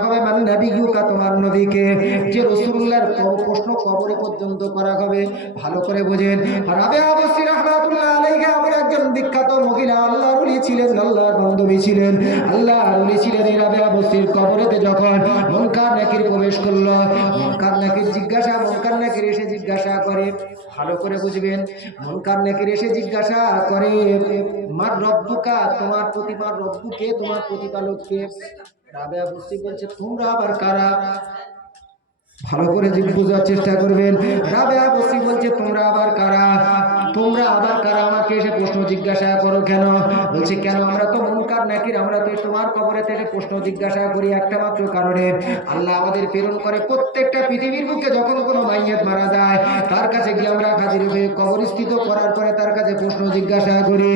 হবে মান নবিয়ুকা, তোমার নবীকে, যে রাসূলুল্লাহর প্রশ্ন কবরে পর্যন্ত করা হবে, ভালো করে বুঝেন। রাবিয়া বসরি রাহমাতুল্লাহ আলাইহা আমার একজন বিখ্যাত মহিলা, আল্লাহর ওলি ছিলেন, আল্লাহর বান্ধবী ছিলেন, আল্লাহর ওলি ছিলেন। এই রাবিয়া বসরির কবরেতে যখন মুনকার নাকির প্রবেশ করলো, মুনকার নাকির এসে জিজ্ঞাসা করে, ভালো করে বুঝবেন, মুনকার নাকির এসে জিজ্ঞাসা করে মার রব্বুকা, তোমার রব্বুকে, তোমার প্রতিপালক কে। রাবিয়া বসরি বলছে তোমরা আবার কারা, ভালো করে বোঝার চেষ্টা করবেন। রাবিয়া বসরি বলছে তোমরা আবার কারা, আমাকে এসে প্রশ্ন জিজ্ঞাসা করো কেন? বলছে কেন, আমরা তো মুনকার নাকির, আমরা তো তোমার কবরে থেকে প্রশ্ন জিজ্ঞাসা করি একটা মাত্র কারণে, আল্লাহ আমাদের প্রেরণ করে প্রত্যেকটা পৃথিবীর বুকে যখন কোনো মাইয়াত মারা যায় তার কাছে গিয়ে আমরা হাজির হয়ে কবরস্থিত করার পরে তার কাছে প্রশ্ন জিজ্ঞাসা করি।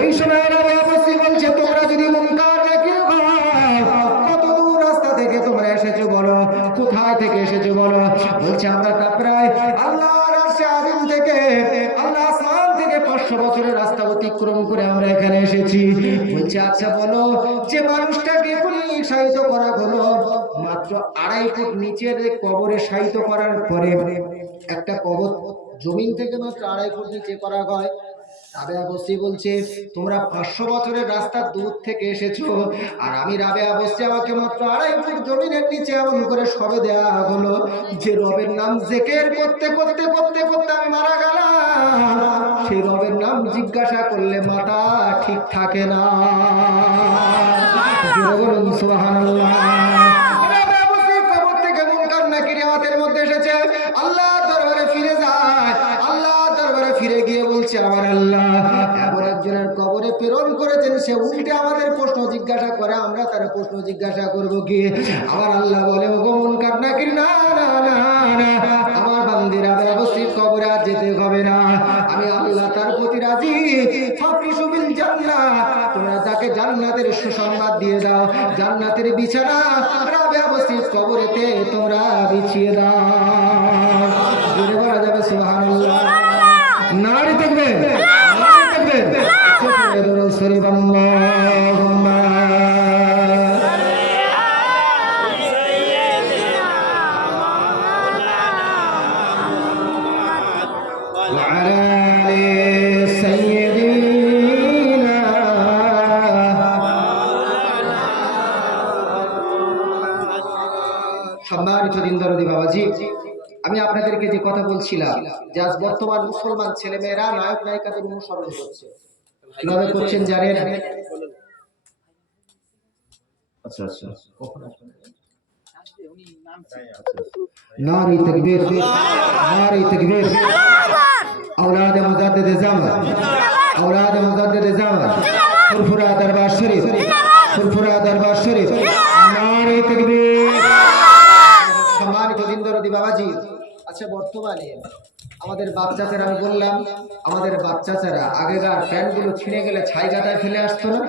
ওই সময় রাবিয়া বসরি বলছে তোমরা যদি মুনকার নাকির কত দূর রাস্তা থেকে তোমরা এসেছো বলো, কোথায় থেকে এসেছো বলো? বলছে আমরা তা প্রায় আল্লাহর আরশে আজিম থেকে, আল্লাহ আসমান থেকে 500 বছরের রাস্তা অতিক্রম করে আমরা এখানে এসেছি। বলছে আচ্ছা বলো, যে মানুষটাকে এখনই শায়িত করা হলো, মাত্র 2.5 ফুট নিচের কবরে শায়িত করার পরে, একটা কবর জমিন থেকে মাত্র 2.5 ফুট নিচে করা হয়। রাবিয়া বসরি বলছে তোমরা 500 বছরের রাস্তা দূর থেকে এসেছো, আর আমি রাবিয়া বসরি আমাকে মাত্র 2.5 ফুট জমিনের নিচে এমন করে সবে দেয়া হলো যে রবের নাম জিকির করতে আমি মারা গেলাম, সেই রবের নাম জিজ্ঞাসা করলে মাথা ঠিক থাকে না। বলুন সুবহানাল্লাহ। রাবিয়া বসরির কবর থেকে মুনকার নাকির রিওয়ায়াতের মধ্যে এসেছে আল্লাহর দরবারে ফিরে যায়, আল্লাহর দরবারে ফিরে গিয়ে বলছে আমার আল্লাহ এমন একজনের কবরে প্রেরণ করেছেন, সে উল্টে আমাদের প্রশ্ন জিজ্ঞাসা করে, আমরা তার প্রশ্ন জিজ্ঞাসা করবো কি? আমার আল্লাহ বলে ওগো মুনকার নাকির, না না না না, আমার বান্দিরা রাবিয়া বসরির কবরে আর যেতে হবে না, আমি আল্লাহ তার প্রতি রাজি। ফাফরিশু বিল জান্নাহ, তোমরা তাকে জান্নাতের সুসংবাদ দিয়ে দাও, জান্নাতের বিছানা রাবিয়া বসরির কবরেতে তোমরা বিছিয়ে দাও। জোরে বলা যাবে সুবহানাল্লাহ। নারী থাকবে, শরীফ আল্লাহুম্মা ওয়া আলা আলি সাইয়্যিদিনা। সম্মানিত দিনদারদি বাবাজি, আমি আপনাদেরকে যে কথা বলছিলাম যে আজ বর্তমান মুসলমান ছেলেমেয়েরা নায়ক নায়িকাদের অনুসরণ করছে, কিভাবে করছেন জানেন? আচ্ছা আচ্ছা, নারী তাকবীর, নারী তাকবীর। اولاد مجدد زمان، اولاد مجدد زمان، ফুরফুরা দরবার শরীফ, ফুরফুরা দরবার শরীফ, নারী তাকবীর। সম্মানিত দিনদারদি বাবাজি, আচ্ছা বর্তমানে আমাদের বাচ্চাচারা, আমি বললাম আমাদের বাচ্চাচারা আগেকার প্যান্টগুলো ছিঁড়ে গেলে ছাই গাদায় ফেলে আসতো না,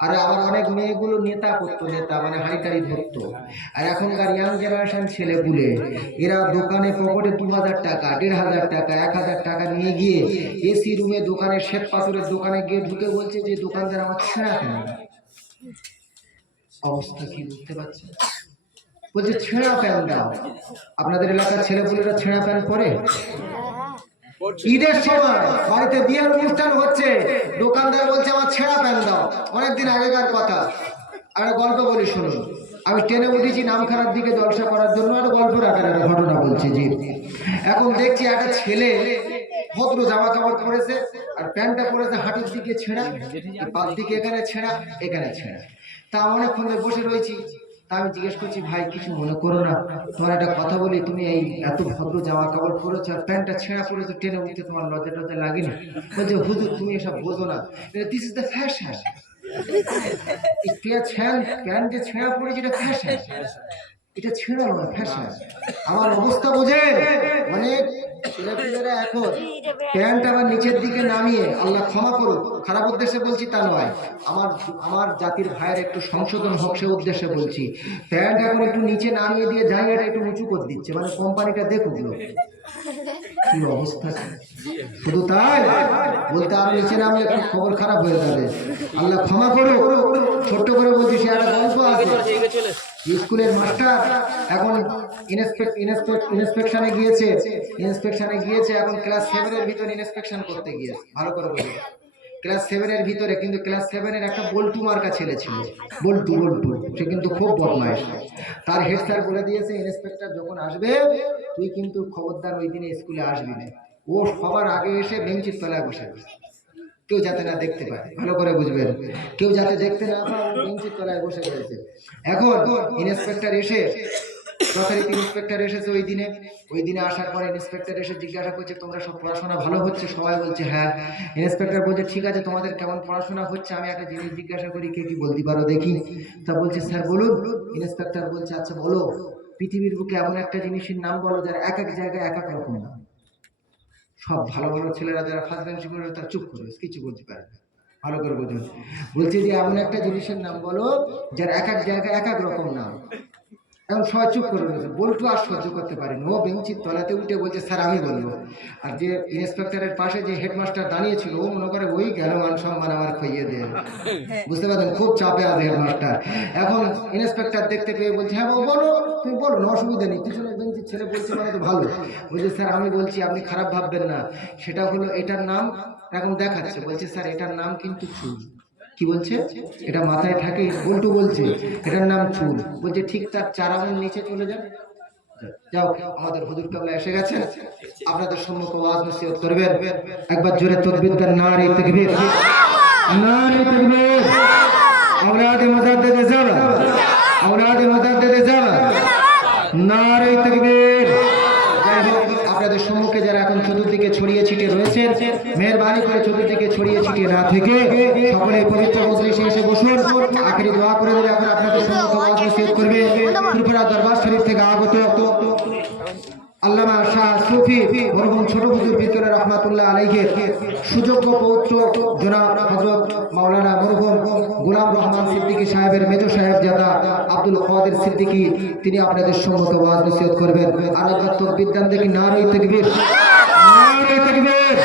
আর আবার অনেক মেয়েগুলো নেতা করতো, নেতা মানে হাইটাই ধরতো। আর এখনকার ইয়াং জেনারেশন ছেলেগুলো, এরা দোকানে পকেটে 2000 টাকা, 1500 টাকা, 1000 টাকা নিয়ে গিয়ে এসি রুমে দোকানে, শ্বেত পাথরের দোকানে গিয়ে ঢুকে বলছে যে দোকানদার আমার ছেঁড়া কেন। অবস্থা কি বুঝতে পারছেন? বলছে ছেঁড়া প্যান্ট দাও। আপনাদের এলাকার ছেলেপুলেরা ছেঁড়া প্যান্ট পরে? ঈদের সময় বাড়িতে বিয়ের অনুষ্ঠান হচ্ছে, দোকানদার বলছে আমার ছেঁড়া প্যান্ট দাও। অনেকদিন আগেকার কথা, একটা গল্প বলি শুনুন। আমি ট্রেনে উঠেছি নামখানার দিকে জলসা করার জন্য, একটা গল্পের আকারে একটা ঘটনা বলছি। জি, এখন দেখছি একটা ছেলে ভদ্র জামা কাপড় পরেছে, আর প্যান্টটা পরেছে হাঁটুর দিকে ছেঁড়া, পাত দিকে এখানে ছেঁড়া, এখানে ছেঁড়া। তা অনেকক্ষণ ধরে বসে রয়েছি। তা আমি জিজ্ঞেস করছি, ভাই কিছু মনে করো না, তোমার একটা কথা বলি, তুমি এই এত ভদ্র জামা কাপড় পরেছো আর প্যান্টটা ছেঁড়া পরেছো, ট্রেনে উঠতে তোমার লজ্জা টজ্জা লাগেনি? বলছে হুজুর তুমি এসব বোঝো না, this is the fashion. Pant যে ছেঁড়া পড়েছে এটা ফ্যাশন, এটা ছেঁড়া নয়, ফ্যাশন। আমার অবস্থা বোঝে, অনেক ছেলেপুলেরা এখন প্যান্ট আবার নিচের দিকে নামিয়ে, আল্লাহ ক্ষমা করুক, খারাপ উদ্দেশ্যে বলছি তা নয়, আমার জাতির ভাইয়ের একটু সংশোধন হোক সে উদ্দেশ্যে বলছি। প্যান্ট এখন একটু নিচে নামিয়ে দিয়ে জায়গাটা একটু উঁচু করে দিচ্ছে, মানে কোম্পানিটা দেখুক লোক কি অবস্থা। শুধু তাই বলতে, আর নিচে নামলে একটু খবর খারাপ হয়ে যাবে, আল্লাহ ক্ষমা করুক। ছোট্ট করে বলছি, সে একটা গল্প আছে। স্কুলের মাস্টার এখন ইন্সপেকশনে গিয়েছে, এখন ক্লাস 7 এর ভিতরে ইন্সপেকশন করতে গিয়েছে। ভালো করে বলি, ক্লাস 7 এর ভিতরে, কিন্তু ক্লাস 7 এর একটা বল্টু মার্কা ছেলে ছিল, বল্টু, সে কিন্তু খুব বদমাইশ। তার হেড স্যার বলে দিয়েছে, ইন্সপেক্টর যখন আসবে তুই কিন্তু খবরদার ওই দিনে স্কুলে আসবি না। ও সবার আগে এসে বেঞ্চের তলায় বসে, কেউ যাতে না দেখতে পায়, ভালো করে বুঝবেন, কেউ যাতে দেখতে না পায়, বেঞ্চের তলায় বসে রয়েছে। এখন ইন্সপেক্টর এসে, যথারীতি ইন্সপেক্টর এসেছে ওই দিনে আসার পরে ইন্সপেক্টর এসে জিজ্ঞাসা করছে, তোমরা সব পড়াশোনা ভালো হচ্ছে? সবাই বলছে হ্যাঁ। ইন্সপেক্টর বলছে, ঠিক আছে তোমাদের কেমন পড়াশোনা হচ্ছে আমি একটা জিনিস জিজ্ঞাসা করি, কে কি বলতে পারো দেখি। তা বলছে, স্যার বলুন। ইন্সপেক্টর বলছে, আচ্ছা বলো, পৃথিবীর বুকে এমন একটা জিনিসের নাম বলো যার এক এক জায়গায় এক এক রকম নাম। সব ভালো ভালো ছেলেরা যারা ফার্স্ট বেঞ্চে করে তারা চুপ করে কিছু বলতে পারে না, ভালো করে বুঝুন। বলছে যে এমন একটা জিনিসের নাম বলো যার এক এক জায়গায় এক এক রকম নাম। এখন সবাই চুপ করে রয়েছে, বল্টু আর সহ্য করতে পারেনি, ও বেঞ্চির তলাতে উঠে বলছে, স্যার আমি বলবো। আর যে ইন্সপেক্টরের পাশে যে হেডমাস্টার দাঁড়িয়েছিল, ও মনে করে ওই গেল মান সম্মান আমার খাইয়ে দেয়, বুঝতে পারছেন, খুব চাপে আছে হেডমাস্টার। এখন ইন্সপেক্টর দেখতে পেয়ে বলছে, হ্যাঁ বলো, তুমি বলো না, অসুবিধা নেই। পিছনে বেঞ্চির ছেলে বলছে, মানে তো ভালো। বলছে, স্যার আমি বলছি, আপনি খারাপ ভাববেন না, সেটা হলো এটার নাম, এখন দেখাচ্ছে, বলছে স্যার এটার নাম কিন্তু চুল। কি বলছে? এটা মাথায় থাকে, বল্টু বলছে এটার নাম চুল। বলছে ঠিক তার 4 আঙুল নিচে চলে যান। যাও, আমাদের হুজুর কেবলা এসে গেছেন, আপনাদের সম্মুখে ওয়াজ নসিহত করবেন। একবার জোরে তাকবীর দেন, নারে তাকবীর, নারে তাকবীর। আওলাদে মুজাদ্দিদ জিন্দাবাদ, আওলাদে মুজাদ্দিদ জিন্দাবাদ, নারে তাকবীর। যাই হোক, আপনাদের সম্মুখে যারা এখন চতুর্দিকে ছড়িয়ে ছিটিয়ে রয়েছেন, মেহেরবানি করে চতুর্দিকে ছড়িয়ে ছিটিয়ে না থেকে সকলে পবিত্র মজলিসে এসে বসুন। আখেরি দোয়া করে দেবে। এখন আপনাদের সম্মুখে ওয়াজ নসিহত করবে ত্রিপুরা দরবার শরীফ থেকে আগত আল্লামা শাহ সুফি মরহুম ছোট হুজুর বিদ্যালয় রহমাতুল্লাহ আলাইহির সুযোগ্য পৌত্র জনাব হযরত মাওলানা মরহুম গোলাম রহমান সিদ্দিকী সাহেবের মেজো সাহেবজাদা আব্দুল কাদের সিদ্দিকী, তিনি আপনাদের সম্মুখে ওয়াজ নসিহত করবেন। আর একবার তাকবীর দেন দেখি, নারে তাকবীর, নারে তাকবীর।